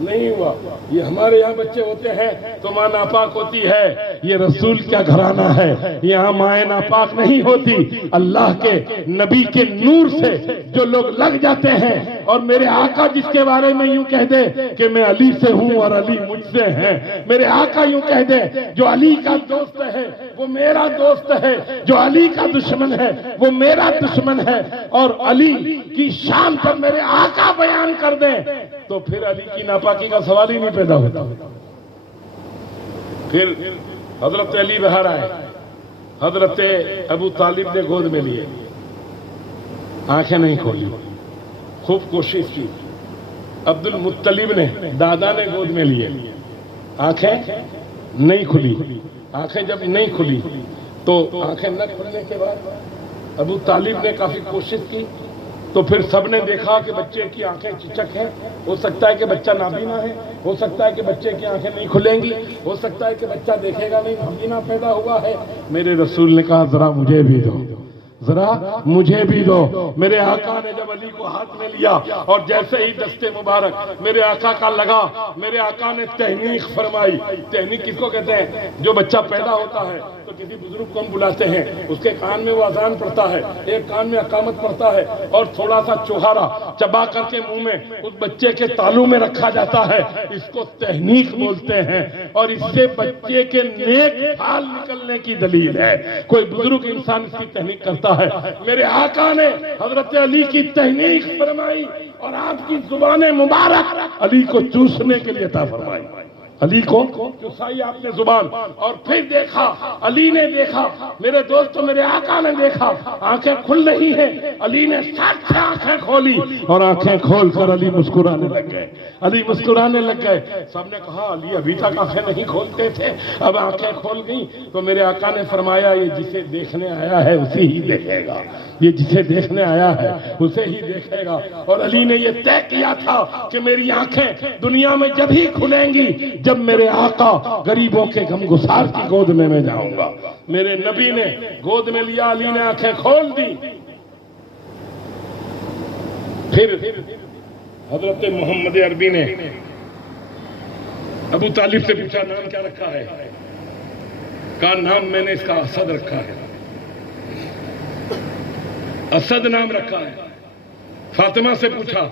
نہیں ہوا. یہ ہمارے یہاں بچے ہوتے ہیں تو ماں ناپاک ہوتی ہے. یہ رسول کیا گھرانہ ہے, یہاں مائیں ناپاک نہیں ہوتی. اللہ کے نبی کے نور سے جو لوگ لگ جاتے ہیں, اور میرے آقا جس کے بارے میں یوں کہہ دے کہ میں علی سے ہوں اور علی مجھ سے ہیں, میرے آقا یوں کہہ دے جو علی کا دوست ہے وہ میرا دوست ہے, جو علی کا دشمن ہے وہ میرا دشمن ہے, اور علی کی شان پر میرے آقا بیان کر دیں تو پھر علی کی ناپاکی کا سوال ہی نہیں پیدا ہوتا. پھر حضرت علی باہر آئے, حضرت ابو طالب نے گود میں لیے, آنکھیں نہیں کھولی, خوب کوشش کی. عبد المطلب نے, دادا نے گود میں لیے, آنکھیں نہیں کھلی. آنکھیں جب نہیں کھلی تو آنکھیں نہ کھلنے کے بعد ابو طالب نے کافی کوشش کی, تو پھر سب نے دیکھا کہ بچے کی آنکھیں چچک ہیں, ہو سکتا ہے کہ بچہ نابینا ہے, ہو سکتا ہے کہ بچے کی آنکھیں نہیں کھلیں گی, ہو سکتا ہے کہ بچہ دیکھے گا نہیں, نابینا پیدا ہوا ہے. میرے رسول نے کہا ذرا مجھے بھی دو, ذرا مجھے بھی دو. میرے آقا نے جب علی کو ہاتھ میں لیا اور جیسے ہی دست مبارک میرے آقا کا لگا, میرے آقا نے تحنیک فرمائی. تحنیک کس کو کہتے ہیں؟ جو بچہ پیدا ہوتا ہے تو کسی بزرگ کو ہم بلاتے ہیں, اس کے کان میں وہ اذان پڑھتا ہے, ایک کان میں اقامت پڑھتا ہے, اور تھوڑا سا چوہارا چبا کر کے منہ میں اس بچے کے تالو میں رکھا جاتا ہے. اس کو تحنیک بولتے ہیں, اور اس سے بچے کے نیک حال نکلنے کی دلیل ہے. کوئی بزرگ انسان اس کی تحنیک کرتا ہے. میرے آقا نے حضرت علی کی تحنیک فرمائی اور آپ کی زبان مبارک علی کو چوسنے کے لیے عطا فرمائی. علی کو چوسائی آپ نے زبان, اور پھر دیکھا, علی نے دیکھا, میرے دوستو میرے آقا نے دیکھا, آنکھیں کھل رہی ہیں. علی نے ساتھ سے آنکھیں کھولی, اور آنکھیں کھول کر علی مسکرانے لگ گئے. علی مسکرانے لگ گئے. سب نے کہا علی ابھی تک آنکھیں نہیں کھولتے تھے, اب آنکھیں کھول گئیں. تو میرے آقا نے فرمایا یہ جسے دیکھنے آیا ہے اسی ہی دیکھے گا, یہ جسے دیکھنے آیا ہے اسے ہی دیکھے گا. اور علی نے یہ طے کیا تھا کہ میری آنکھیں دنیا میں جب ہی کھلیں گی جب میرے آقا غریبوں کے غمگسار کی گود میں میں جاؤں گا. میرے نبی نے گود میں لیا, علی نے آنکھیں کھول دی. پھر حضرت محمد عربی نے ابو طالب سے پوچھا نام کیا رکھا ہے؟ کہا نام میں نے اس کا اسد رکھا ہے, اسد نام رکھا ہے. فاطمہ سے پوچھا,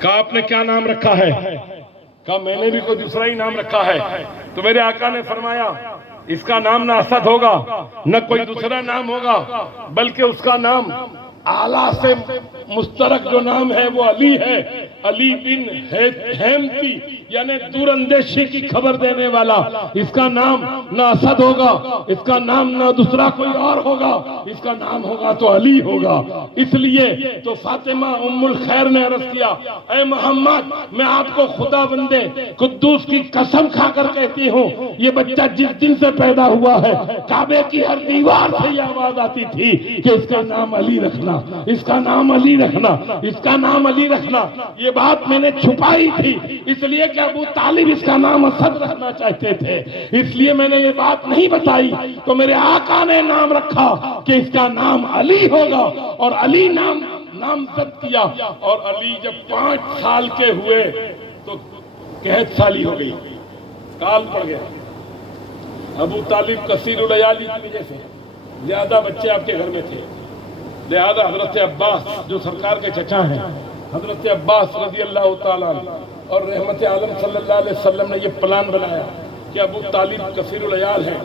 کہا آپ نے کیا نام رکھا ہے؟ کہا میں نے بھی کوئی دوسرا ہی نام رکھا ہے. تو میرے آقا نے فرمایا اس کا نام نہ اسد ہوگا نہ کوئی دوسرا نام ہوگا, بلکہ اس کا نام اعلیٰ سے مشترک جو نام ہے وہ علی ہے. علی بن ہیمتی یعنی دور اندیشی کی خبر دینے والا. اس کا نام نہ اسد ہوگا, اس کا نام نہ دوسرا کوئی اور ہوگا, اس کا نام ہوگا تو علی ہوگا. اس لیے تو فاطمہ ام الخیر نے عرض کیا, اے محمد میں آپ کو خدا بندے قدوس کی قسم کھا کر کہتی ہوں, یہ بچہ جس دن سے پیدا ہوا ہے کعبے کی ہر دیوار سے یہ آواز آتی تھی کہ اس کا نام علی رکھنا, اس کا نام علی رکھنا, اس کا نام علی رکھنا. یہ بات میں نے چھپائی تھی اس لیے کہ ابو طالب اس کا نام اسد رکھنا چاہتے تھے, اس لیے میں نے یہ بات نہیں بتائی. تو میرے آقا نے نام رکھا کہ اس کا نام علی ہوگا, اور علی نامزد کیا. اور علی جب 5 سال کے ہوئے تو قحط سالی ہو گئی, کال پڑ گیا. ابو طالب کثیر العیال کی وجہ سے زیادہ بچے آپ کے گھر میں تھے, لہذا حضرت عباس جو سرکار کے چچا ہیں, حضرت عباس رضی اللہ تعالیٰ اور رحمت عالم صلی اللہ علیہ وسلم نے یہ پلان بنایا کہ ابو طالب کثیر العیال ہیں,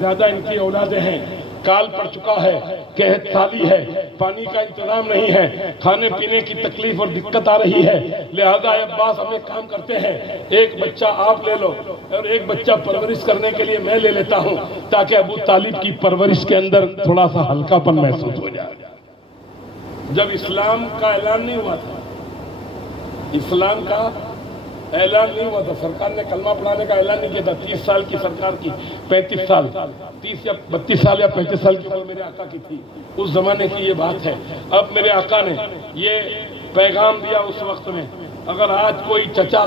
زیادہ ان کی اولادیں ہیں, کال پڑ چکا ہے, قحط سالی ہے, پانی کا انتظام نہیں ہے, کھانے پینے کی تکلیف اور دقت آ رہی ہے. لہذا عباس ہم ایک کام کرتے ہیں, ایک بچہ آپ لے لو اور ایک بچہ پرورش کرنے کے لیے میں لے لیتا ہوں, تاکہ ابو طالب کی پرورش کے اندر تھوڑا سا ہلکا پن محسوس ہو جائے. جب اسلام کا اعلان نہیں ہوا تھا, اسلام کا اعلان نہیں ہوا تھا, سرکار نے کلمہ پڑھانے کا اعلان نہیں کیا تھا. 30 سال کی سرکار کی, 35 سال 30 یا 32 سال یا 35 سال کی عمر میرے آقا کی تھی, اس زمانے کی یہ بات ہے. اب میرے آقا نے یہ پیغام دیا اس وقت میں, اگر آج کوئی چچا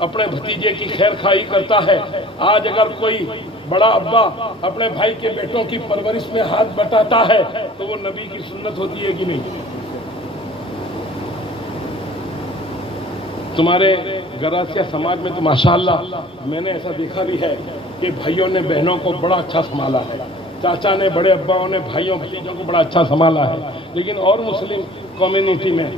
اپنے بھتیجے کی خیر خواہی کرتا ہے, آج اگر کوئی بڑا ابا اپنے بھائی کے بیٹوں کی پرورش میں ہاتھ بٹاتا ہے تو وہ نبی کی سنت ہوتی ہے کہ نہیں؟ تمہارے گراسیا سماج میں تو ماشاءاللہ میں نے ایسا دیکھا بھی ہے کہ بھائیوں نے بہنوں کو بڑا اچھا سنبھالا ہے، چاچا نے بڑے اباؤں نے بھائیوں بھتیجوں کو بڑا اچھا سنبھالا ہے، لیکن اور مسلم کمیونٹی میں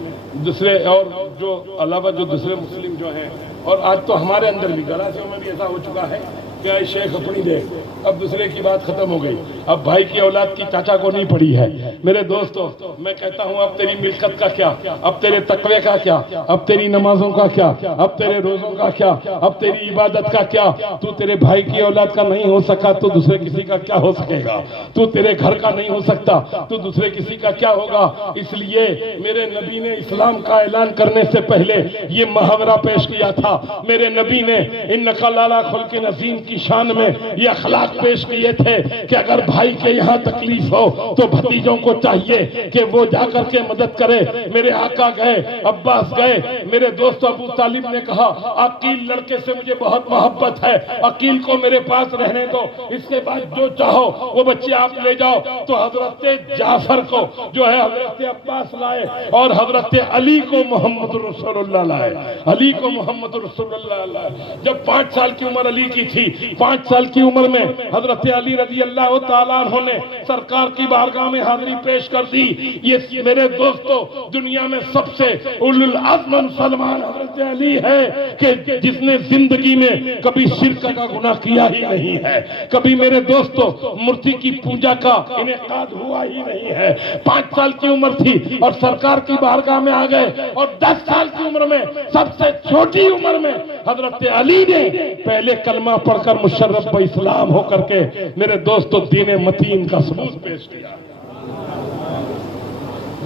دوسرے اور جو علاوہ جو دوسرے مسلم جو ہیں، اور آج تو ہمارے اندر بھی گراسیوں میں بھی ایسا ہو چکا ہے کہ اے شیخ اپنی دے، اب دوسرے کی بات ختم ہو گئی، اب بھائی کی اولاد کی چاچا کو نہیں پڑی ہے۔ میرے دوستو میں کہتا ہوں اب تیری ملکت کا کیا، اب تیرے تقوی کا کیا، اب تیری نمازوں کا کیا، اب تیرے روزوں کا کیا، اب تیری عبادت کا کیا؟ تو تیرے بھائی کی اولاد کا نہیں ہو سکا تو دوسرے کسی کا کیا ہو سکے گا؟ تو تیرے گھر کا نہیں ہو سکتا تو دوسرے کسی کا کیا ہوگا؟ اس لیے میرے نبی نے اسلام کا اعلان کرنے سے پہلے یہ محاورہ پیش کیا تھا۔ میرے نبی نے انکا لالا خلق عظیم کی شان میں یہ اخلاق پیش کیے تھے کہ اگر بھائی کے یہاں تکلیف ہو تو بھتیجوں کو چاہیے کہ وہ جا کر کے مدد کرے۔ میرے آقا گئے، عباس گئے، میرے دوست ابو طالب نے کہا عقیل لڑکے سے مجھے بہت محبت ہے، عقیل کو میرے پاس رہنے دو، اس کے بعد جو چاہو وہ بچے آپ لے جاؤ۔ تو حضرت جعفر کو جو ہے حضرت عباس لائے اور حضرت علی کو محمد رسول اللہ لائے، علی کو محمد رسول اللہ لائے۔ جب 5 سال کی عمر علی کی تھی، 5 سال کی عمر میں حضرت علی رضی اللہ تعالیٰ عنہ نے سرکار کی بارگاہ میں حاضری پیش کر دی۔ یہ میرے دوستو دنیا میں سب سے اولو العزم مسلمان حضرت علی ہے کہ جس نے زندگی میں کبھی شرک کا گناہ کیا ہی نہیں ہے، کبھی میرے دوستو مورتی کی پوجا کا انعقاد ہوا ہی نہیں ہے۔ 5 سال کی عمر تھی اور سرکار کی بارگاہ میں آ گئے، اور 10 سال کی عمر میں سب سے چھوٹی عمر میں حضرت علی نے پہلے کلمہ پڑھ کر مشرف اسلام ہو کر کے میرے دوستو دین متین کا ثبوت پیش کیا۔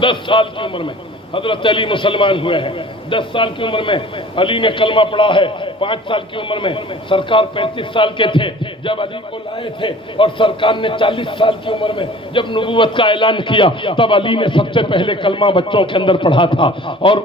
10 سال کی عمر میں حضرت علی مسلمان ہوئے ہیں، 10 سال کی عمر میں علی نے کلمہ پڑھا ہے، 5 سال کی عمر میں سرکار 35 سال کے تھے جب علی کو لائے تھے، اور سرکار نے 40 سال کی عمر میں جب نبوت کا اعلان کیا تب علی نے سب سے پہلے کلمہ بچوں کے اندر پڑھا تھا، اور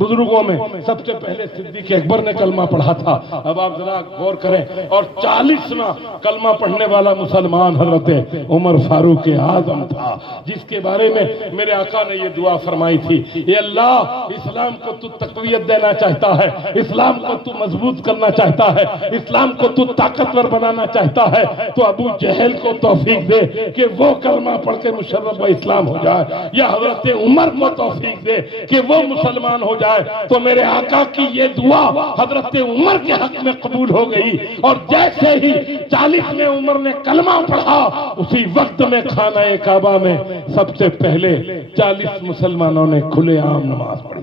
بزرگوں میں سب سے پہلے صدیق اکبر نے کلمہ پڑھا تھا۔ اب آپ ذرا غور کریں، اور 40واں کلمہ پڑھنے والا مسلمان حضرت عمر فاروق اعظم تھا، جس کے بارے میں میرے آقا نے یہ دعا فرمائی تھی، اے اللہ اسلام کو تو تقویت دینا چاہتا ہے، اسلام کو تو مضبوط کرنا چاہتا ہے، اسلام کو تو طاقتور بنانا چاہتا ہے، تو ابو جہل کو توفیق دے کہ وہ کلمہ پڑھ کے مشرف اسلام ہو جائے، یا حضرت عمر کو توفیق دے کہ وہ مسلمان ہو جائے۔ تو میرے آقا کی یہ دعا حضرت عمر کے حق میں قبول ہو گئی، اور جیسے ہی 40ویں عمر نے کلمہ پڑھا اسی وقت میں خانہ کعبہ میں سب سے پہلے 40 مسلمانوں نے کھلے عام نماز پڑھی۔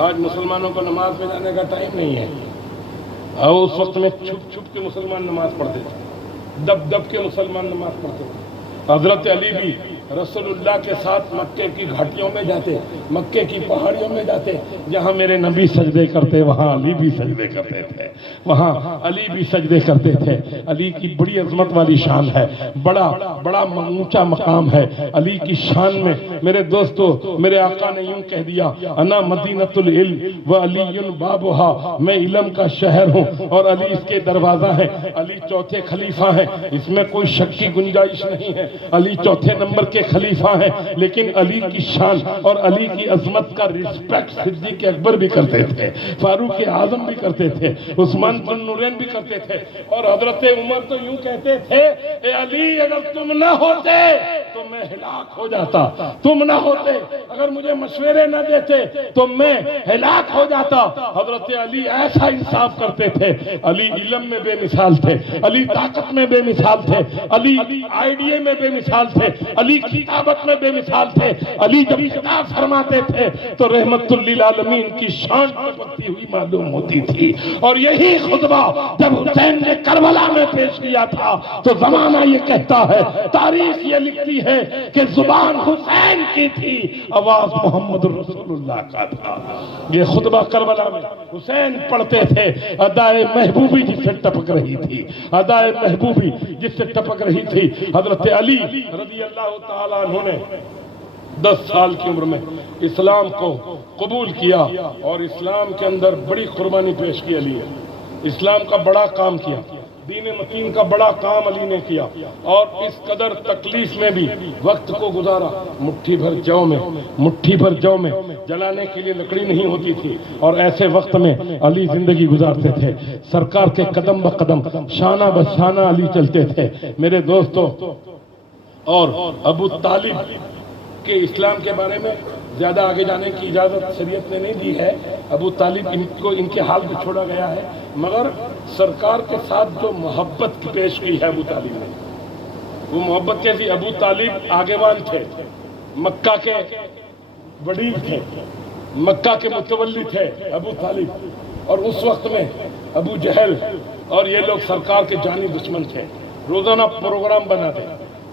آج مسلمانوں کو نماز میں جانے کا ٹائم نہیں ہے، اور اس وقت میں چھپ چھپ کے مسلمان نماز پڑھتے تھے، دب دب کے مسلمان نماز پڑھتے تھے۔ حضرت علی بھی رسول اللہ کے ساتھ مکے کی گھاٹیوں میں جاتے، مکے کی پہاڑیوں میں جاتے، جہاں میرے نبی سجدے کرتے وہاں علی بھی سجدے کرتے تھے، وہاں علی بھی سجدے کرتے تھے۔ علی کی بڑی عظمت والی شان ہے، بڑا اونچا مقام ہے علی کی شان میں۔ میرے دوستو میرے آقا نے یوں کہہ دیا، انا مدینۃ العلم و علی بابھا، میں علم کا شہر ہوں اور علی اس کے دروازہ ہیں۔ علی چوتھے خلیفہ ہیں، اس میں کوئی شک کی گنجائش نہیں ہے، علی چوتھے نمبر کے خلیفہ ہیں، لیکن علی کی شان اور علی کی عظمت کا رسپیکٹ صدیق اکبر بھی کرتے تھے، فاروق اعظم بھی کرتے تھے، عثمان ذو النورین بھی کرتے تھے، اور حضرت عمر تو یوں کہتے تھے، اے علی اگر تم نہ ہوتے تو میں ہلاک ہو جاتا، تم نہ ہوتے اگر مجھے مشورے نہ دیتے تو میں ہلاک ہو جاتا۔ حضرت علی ایسا انصاف کرتے تھے، علی علم میں بے مثال تھے، علی طاقت میں بے مثال تھے، علی آئیڈیے میں بے مثال تھے، علی کتابت میں بے مثال تھے۔ علی جب خطاب فرماتے تھے تو رحمت للعالمین کی شان بڑھتی ہوئی معلوم ہوتی تھی، اور یہی خطبہ جب حسین نے کربلا میں پیش کیا تھا تو زمانہ یہ کہتا ہے، تاریخ یہ لکھتی ہے کہ زبان حسین کی تھی، آواز محمد رسول اللہ کا تھا۔ یہ خطبہ کربلا میں حسین پڑھتے تھے، ادائے محبوبی جس سے ٹپک رہی تھی، ادائے محبوبی جس سے ٹپک رہی تھی۔ حضرت علی رضی اللہ تعالیٰ عنہ نے 10 سال کی عمر میں اسلام کو قبول کیا، اور اسلام کے اندر بڑی قربانی پیش کی علی ہے، اسلام کا بڑا کام کیا، دین متین کا بڑا کام علی نے کیا، اور اس قدر تکلیف میں بھی وقت کو گزارا، مٹھی بھر جو میں جلانے کے لیے لکڑی نہیں ہوتی تھی، اور ایسے وقت میں علی زندگی گزارتے تھے، سرکار کے قدم بقدم شانہ بشانہ علی چلتے تھے میرے دوستو۔ اور ابو طالب کے اسلام کے بارے میں زیادہ آگے جانے کی اجازت شریعت نے نہیں دی ہے، ابو طالب ان کے حال پہ چھوڑا گیا ہے، مگر سرکار کے ساتھ جو محبت پیش کی ہے ابو طالب نے، وہ محبت کیسی؟ ابو طالب آگےوان تھے، مکہ کے وڈیر تھے، مکہ کے متولی تھے ابو طالب، اور اس وقت میں ابو جہل اور یہ لوگ سرکار کے جانی دشمن تھے۔ روزانہ پروگرام بناتے،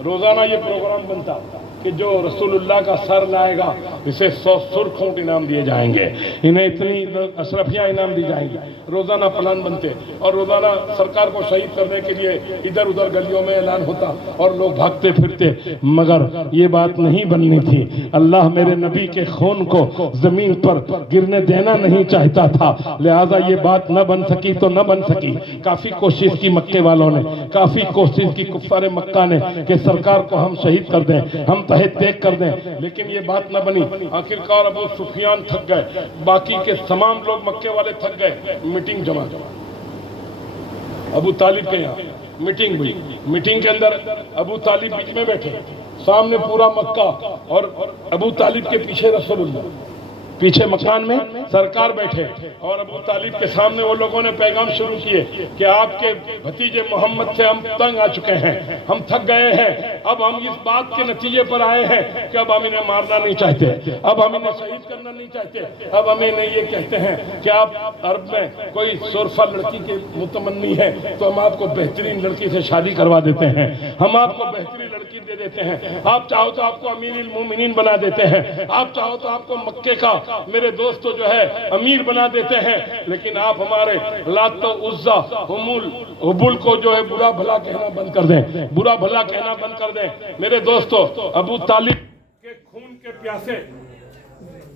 روزانہ یہ پروگرام بنتا کہ جو رسول اللہ کا سر لائے گا اسے 100 سرخ اونٹ انعام دیے جائیں گے، انہیں اتنی اشرفیاں انعام دی جائیں گی، روزانہ پلان بنتے، اور روزانہ سرکار کو شہید کرنے کے لیے ادھر ادھر گلیوں میں اعلان ہوتا اور لوگ بھاگتے پھرتے، مگر یہ بات نہیں بننی تھی۔ اللہ میرے نبی کے خون کو زمین پر گرنے دینا نہیں چاہتا تھا، لہٰذا یہ بات نہ بن سکی تو نہ بن سکی۔ کافی کوشش کی مکے والوں نے، کافی کوشش کی کفار مکہ نے کہ سرکار کو ہم شہید کر دیں، ہم تحت دیکھ کر دیں، لیکن یہ بات نہ بنی۔ آخرکار ابو سفیان تھک گئے، باقی کے تمام لوگ مکے والے تھک گئے، میٹنگ جمع، ابو طالب کے یہاں میٹنگ ہوئی، میٹنگ کے اندر ابو طالب بیچ میں بیٹھے، سامنے پورا مکہ، اور ابو طالب کے پیچھے رسول اللہ، پیچھے مکان میں سرکار بیٹھے، اور ابو طالب کے سامنے وہ لوگوں نے پیغام شروع کیے کہ آپ کے بھتیجے محمد سے ہم تنگ آ چکے ہیں، ہم تھک گئے ہیں، اب ہم اس بات کے نتیجے پر آئے ہیں کہ اب ہم انہیں مارنا نہیں چاہتے، اب ہم انہیں شہید کرنا نہیں چاہتے، اب ہم انہیں یہ کہتے ہیں کہ آپ عرب میں کوئی سرفا لڑکی کے متمنی ہے تو ہم آپ کو بہترین لڑکی سے شادی کروا دیتے ہیں، ہم آپ کو بہترین لڑکی دے دیتے ہیں، آپ چاہو تو آپ کو امیر المومنین بنا دیتے ہیں، آپ چاہو تو آپ کو مکے کا میرے دوستو جو ہے امیر بنا دیتے ہیں، لیکن آپ ہمارے لات و عزا حبل کو جو ہے برا بھلا کہنا بند کر دیں، برا بھلا کہنا بند کر دیں میرے دوستو۔ ابو طالب کے خون کے پیاسے،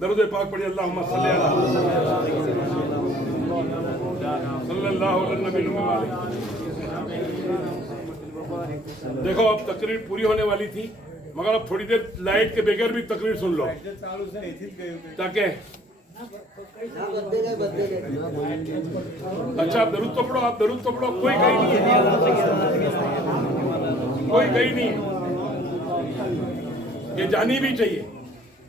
درود پاک پڑھی، اللہم صلی اللہ علیہ وسلم۔ دیکھو اب تقریر پوری ہونے والی تھی، مگر اب تھوڑی دیر لائٹ کے بغیر بھی تقریر سن لو تاکہ اچھا آپ درود تو پڑھو، آپ درود تو پڑھو، کوئی گئی نہیں، کوئی گئی نہیں، یہ جانی بھی چاہیے،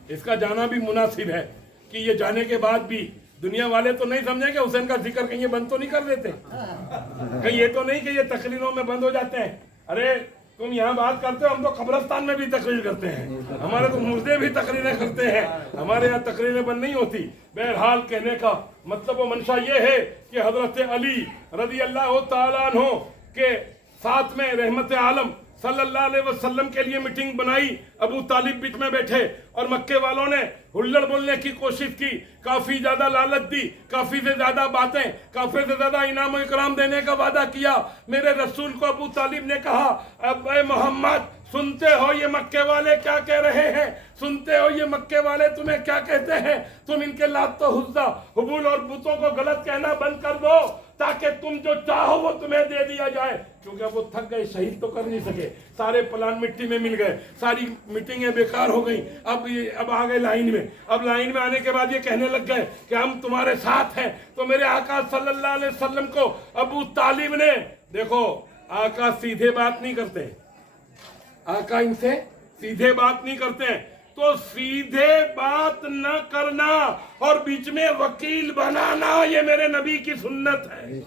اس کا جانا بھی مناسب ہے کہ یہ جانے کے بعد بھی دنیا والے تو نہیں سمجھیں کہ حسین کا ذکر کہیں یہ بند تو نہیں کر دیتے، کہیں یہ تو نہیں کہ یہ تقریروں میں بند ہو جاتے ہیں۔ ارے تم یہاں بات کرتے ہو، ہم تو قبرستان میں بھی تقریر کرتے ہیں، ہمارے تو مردے بھی تقریریں کرتے ہیں، ہمارے یہاں تقریریں بند نہیں ہوتی۔ بہرحال کہنے کا مطلب و منشا یہ ہے کہ حضرت علی رضی اللہ تعالیٰ عنہ کے ساتھ میں رحمت عالم صلی اللہ علیہ وسلم کے لیے میٹنگ بنائی، ابو طالب بیچ میں بیٹھے، اور مکے والوں نے ہلڑ بولنے کی کوشش کی، کافی زیادہ لالچ دی، کافی سے زیادہ باتیں، کافی سے زیادہ انعام و اکرام دینے کا وعدہ کیا۔ میرے رسول کو ابو طالب نے کہا، اب اے محمد سنتے ہو یہ مکے والے کیا کہہ رہے ہیں، سنتے ہو یہ مکے والے تمہیں کیا کہتے ہیں، تم ان کے لات و عزا حبول اور بتوں کو غلط کہنا بند کر دو تاکہ تم جو چاہو وہ تمہیں دے دیا جائے، کیونکہ وہ تھک گئے، شہید تو کر نہیں سکے، سارے پلان مٹی میں مل گئے، ساری میٹنگیں بیکار ہو گئیں، اب آ گئے لائن میں، اب لائن میں آنے کے بعد یہ کہنے لگ گئے کہ ہم تمہارے ساتھ ہیں۔ تو میرے آقا صلی اللہ علیہ وسلم کو ابو طالب نے، دیکھو آقا سیدھے بات نہیں کرتے، آقا ان سے سیدھے بات نہیں کرتے ہیں، تو سیدھے بات نہ کرنا اور بیچ میں وکیل بنانا یہ میرے نبی کی سنت ہے۔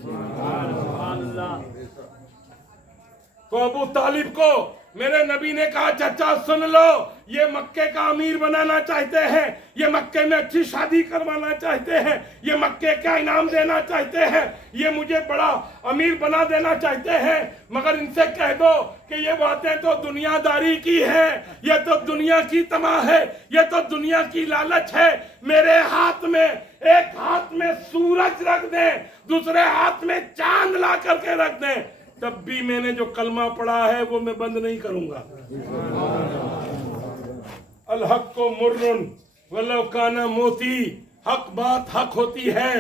تو ابو طالب کو میرے نبی نے کہا، چچا سن لو، یہ مکے کا امیر بنانا چاہتے ہیں، یہ مکے میں اچھی شادی کروانا چاہتے ہیں، یہ مکے کا انعام دینا چاہتے ہیں، یہ مجھے بڑا امیر بنا دینا چاہتے ہیں، مگر ان سے کہہ دو کہ یہ باتیں تو دنیا داری کی ہیں، یہ تو دنیا کی طمع ہے، یہ تو دنیا کی لالچ ہے۔ میرے ہاتھ میں، ایک ہاتھ میں سورج رکھ دیں، دوسرے ہاتھ میں چاند لا کر کے رکھ دیں، تب بھی میں نے جو کلمہ پڑھا ہے وہ میں بند نہیں کروں گا۔ الحق کو مرن ولو کان موتی، حق بات حق ہوتی ہے،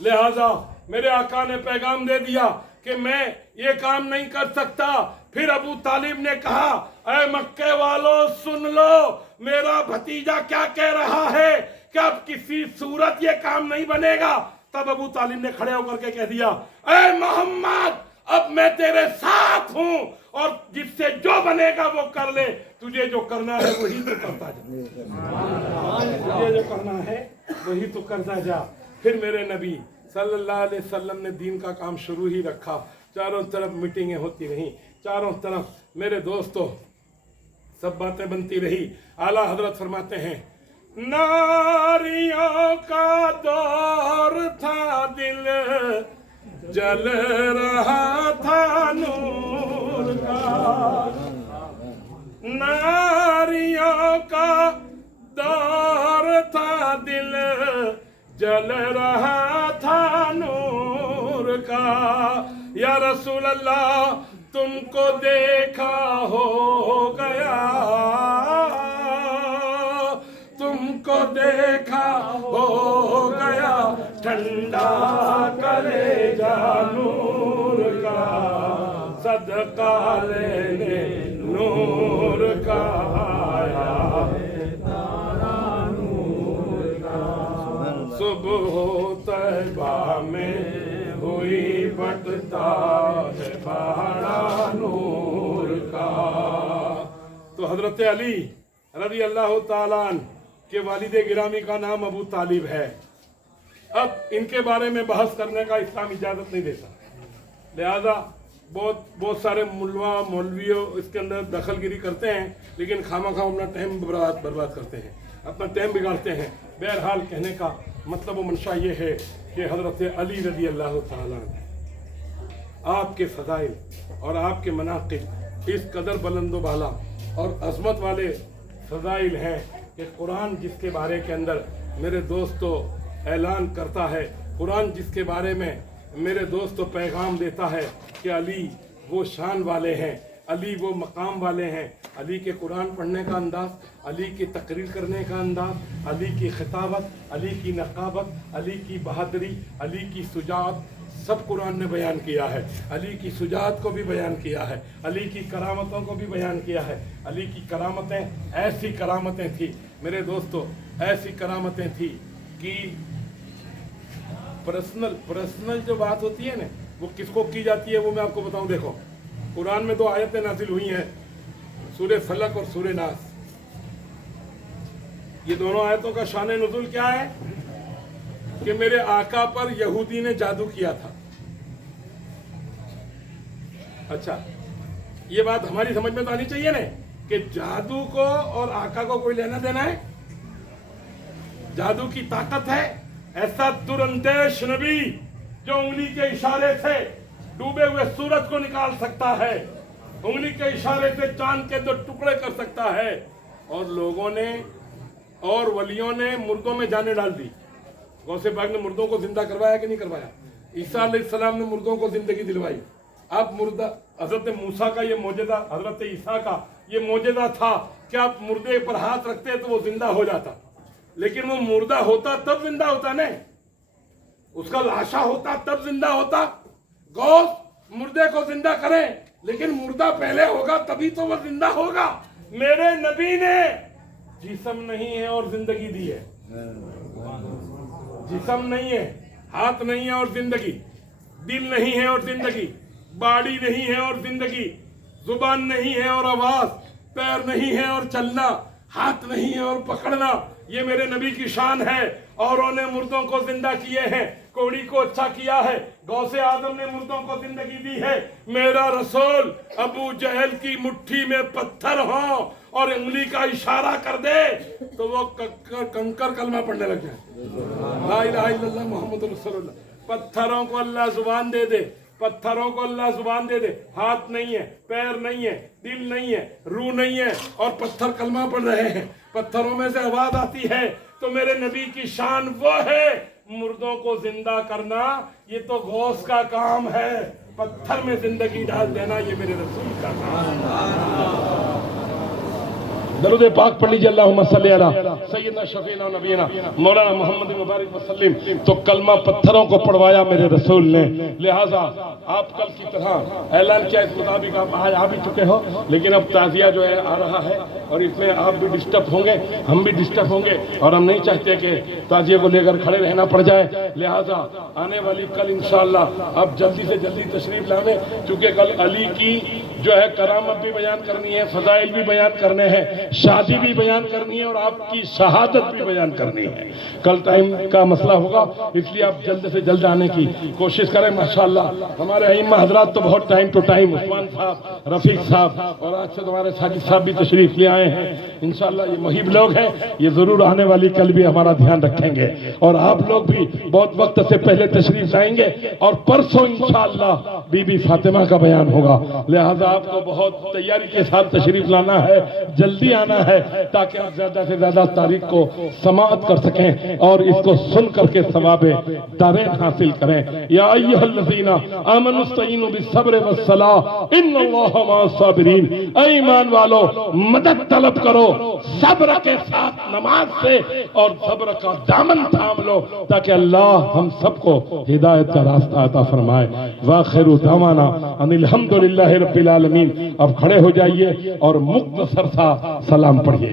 لہذا میرے آقا نے پیغام دے دیا کہ میں یہ کام نہیں کر سکتا۔ پھر ابو طالب نے کہا، اے مکے والوں سن لو میرا بھتیجا کیا کہہ رہا ہے کہ اب کسی صورت یہ کام نہیں بنے گا. تب ابو طالب نے کھڑے ہو کر کے کہہ دیا اے محمد اب میں تیرے ساتھ ہوں اور جس سے جو بنے گا وہ کر لے, تجھے جو کرنا ہے وہی تو کرتا جا, تجھے جو کرنا ہے وہی تو کرتا جا. پھر میرے نبی صلی اللہ علیہ وسلم نے دین کا کام شروع ہی رکھا. چاروں طرف میٹنگیں ہوتی رہیں, چاروں طرف میرے دوستوں سب باتیں بنتی رہی. اعلیٰ حضرت فرماتے ہیں ناریوں کا دور تھا دل جل رہا تھا نور کا, ناریوں کا دور تھا دل جل رہا تھا نور کا. یا رسول اللہ تم کو دیکھا ہو گیا, تم کو دیکھا ہو گیا ٹھنڈا کرے جا نور کا, صدقہ لینے نور کا آیا صبح طیبہ میں ہوئی بٹتا ہے پہاڑا نور کا. تو حضرت علی رضی اللہ تعالیٰ عنہ کے والد گرامی کا نام ابو طالب ہے. اب ان کے بارے میں بحث کرنے کا اسلام اجازت نہیں دیتا, لہذا بہت سارے مولویوں اس کے اندر دخل گیری کرتے ہیں, لیکن خواہ اپنا ٹائم برباد کرتے ہیں, اپنا ٹائم بگاڑتے ہیں. بہرحال کہنے کا مطلب و منشا یہ ہے کہ حضرت علی رضی اللہ تعالیٰ آپ کے فضائل اور آپ کے مناقب اس قدر بلند و بالا اور عظمت والے فضائل ہیں کہ قرآن جس کے بارے کے اندر میرے دوستو اعلان کرتا ہے, قرآن جس کے بارے میں میرے دوستو پیغام دیتا ہے کہ علی وہ شان والے ہیں, علی وہ مقام والے ہیں. علی کے قرآن پڑھنے کا انداز, علی کی تقریر کرنے کا انداز, علی کی خطابت, علی کی نقابت, علی کی بہادری, علی کی شجاعت, سب قرآن نے بیان کیا ہے. علی کی شجاعت کو بھی بیان کیا ہے, علی کی کرامتوں کو بھی بیان کیا ہے. علی کی کرامتیں ایسی کرامتیں تھیں میرے دوستو, ایسی کرامتیں تھیں کہ پرسنل جو بات ہوتی ہے نا وہ کس کو کی جاتی ہے وہ میں آپ کو بتاؤں. دیکھو قرآن میں 2 آیتیں نازل ہوئی ہیں, سورہ فلق اور سورہ ناس. یہ دونوں آیتوں کا شان نزول کیا ہے کہ میرے آقا پر یہودی نے جادو کیا تھا. اچھا یہ بات ہماری سمجھ میں تو آنی چاہیے نا کہ جادو کو اور آقا کو کوئی لینا دینا ہے. جادو کی طاقت ہے, ایسا دراندیش نبی جو انگلی کے اشارے سے ڈوبے ہوئے سورج کو نکال سکتا ہے, انگلی کے اشارے سے چاند کے 2 ٹکڑے کر سکتا ہے. اور لوگوں نے اور ولیوں نے مردوں میں جانیں ڈال دی. غوث پاک نے مردوں کو زندہ کروایا کہ نہیں کروایا؟ عیسیٰ علیہ السلام نے مردوں کو زندگی دلوائی. اب مردہ حضرت موسیٰ کا یہ معجزہ, حضرت عیسیٰ کا یہ معجزہ تھا کہ آپ مردے پر ہاتھ رکھتے تو وہ زندہ ہو جاتا, لیکن وہ مردہ ہوتا تب زندہ ہوتا نہیں, اس کا لاشا ہوتا تب زندہ ہوتا. غوث مردے کو زندہ کریں لیکن مردہ پہلے ہوگا تبھی تو وہ زندہ ہوگا. میرے نبی نے جسم نہیں ہے اور زندگی دی ہے, جسم نہیں ہے, ہاتھ نہیں ہے اور زندگی, دل نہیں ہے اور زندگی, باڑی نہیں ہے اور زندگی, زبان نہیں ہے اور آواز, پیر نہیں ہے اور چلنا, ہاتھ نہیں ہے اور پکڑنا. یہ میرے نبی کی شان ہے. اوروں نے مردوں کو زندہ کیے ہیں, کوڑی کو اچھا کیا ہے, غوث اعظم نے مردوں کو زندگی دی ہے. میرا رسول ابو جہل کی مٹھی میں پتھر ہوں اور انگلی کا اشارہ کر دے تو وہ کنکر کلمہ پڑھنے لگ جائے, لا الہ الا اللہ محمد رسول اللہ. پتھروں کو اللہ زبان دے دے, پتھروں کو اللہ زبان دے دے, ہاتھ نہیں ہے, پیر نہیں ہے, دل نہیں ہے, روح نہیں ہے, اور پتھر کلمہ پڑھ رہے ہیں, پتھروں میں سے آواز آتی ہے. تو میرے نبی کی شان وہ ہے مردوں کو زندہ کرنا, یہ تو غوث کا کام ہے. پتھر میں زندگی ڈال دینا یہ میرے رسول کا کام ہے. درود پاک پڑھ لیجیے اللہم صلی علی سیدنا شفیعنا نبینا مولانا محمد مبارک وسلم. تو کلمہ پتھروں کو پڑھوایا میرے رسول نے. لہٰذا آپ کل کی طرح اعلان کیا اس مطابق آپ آج آ بھی چکے ہو، لیکن اب تعزیہ جو ہے آ رہا ہے اور اس میں آپ بھی ڈسٹرب ہوں گے، ہم بھی ڈسٹرب ہوں گے، اور ہم نہیں چاہتے کہ تعزیے کو لے کر کھڑے رہنا پڑ جائے. لہٰذا آنے والی کل انشاءاللہ آپ جلدی سے جلدی تشریف لانے، چونکہ کل علی کی جو ہے کرامت بھی بیان کرنی ہے، فضائل بھی بیان کرنے ہیں، شادی بھی بیان کرنی ہے، اور آپ کی شہادت بھی بیان کرنی ہے. کل ٹائم کا مسئلہ ہوگا، اس لیے آپ جلد سے جلد آنے کی کوشش کریں. ماشاءاللہ ہمارے ائمہ حضرات تو بہت ٹائم ٹو ٹائم، عثمان صاحب، رفیق صاحب، اور آج سے تمہارے ساجد صاحب بھی تشریف لے آئے ہیں. انشاءاللہ یہ محب لوگ ہیں، یہ ضرور آنے والی کل بھی ہمارا دھیان رکھیں گے، اور آپ لوگ بھی بہت وقت سے پہلے تشریف لائیں گے. اور پرسوں انشاءاللہ بی بی فاطمہ کا بیان ہوگا. لہذا آپ کو بہت تیاری کے ساتھ تشریف لانا ہے، جلدی آنا ہے، تاکہ آپ زیادہ سے زیادہ تاریخ کو سماعت کر سکیں اور اس کو سن کر کے ثواب دارین حاصل کریں. یا ایھا الذین آمنوا استعینوا بالصبر والصلاۃ ان اللہ مع الصابرین. اے ایمان والو، مدد طلب کرو صبر کے ساتھ نماز سے، اور صبر کا دامن تھام لو تاکہ اللہ ہم سب کو ہدایت کا راستہ عطا فرمائے. وآخر دعوانا ان الحمدللہ رب العالمین. اب کھڑے ہو جائیے اور مختصر سا سلام پڑھیے.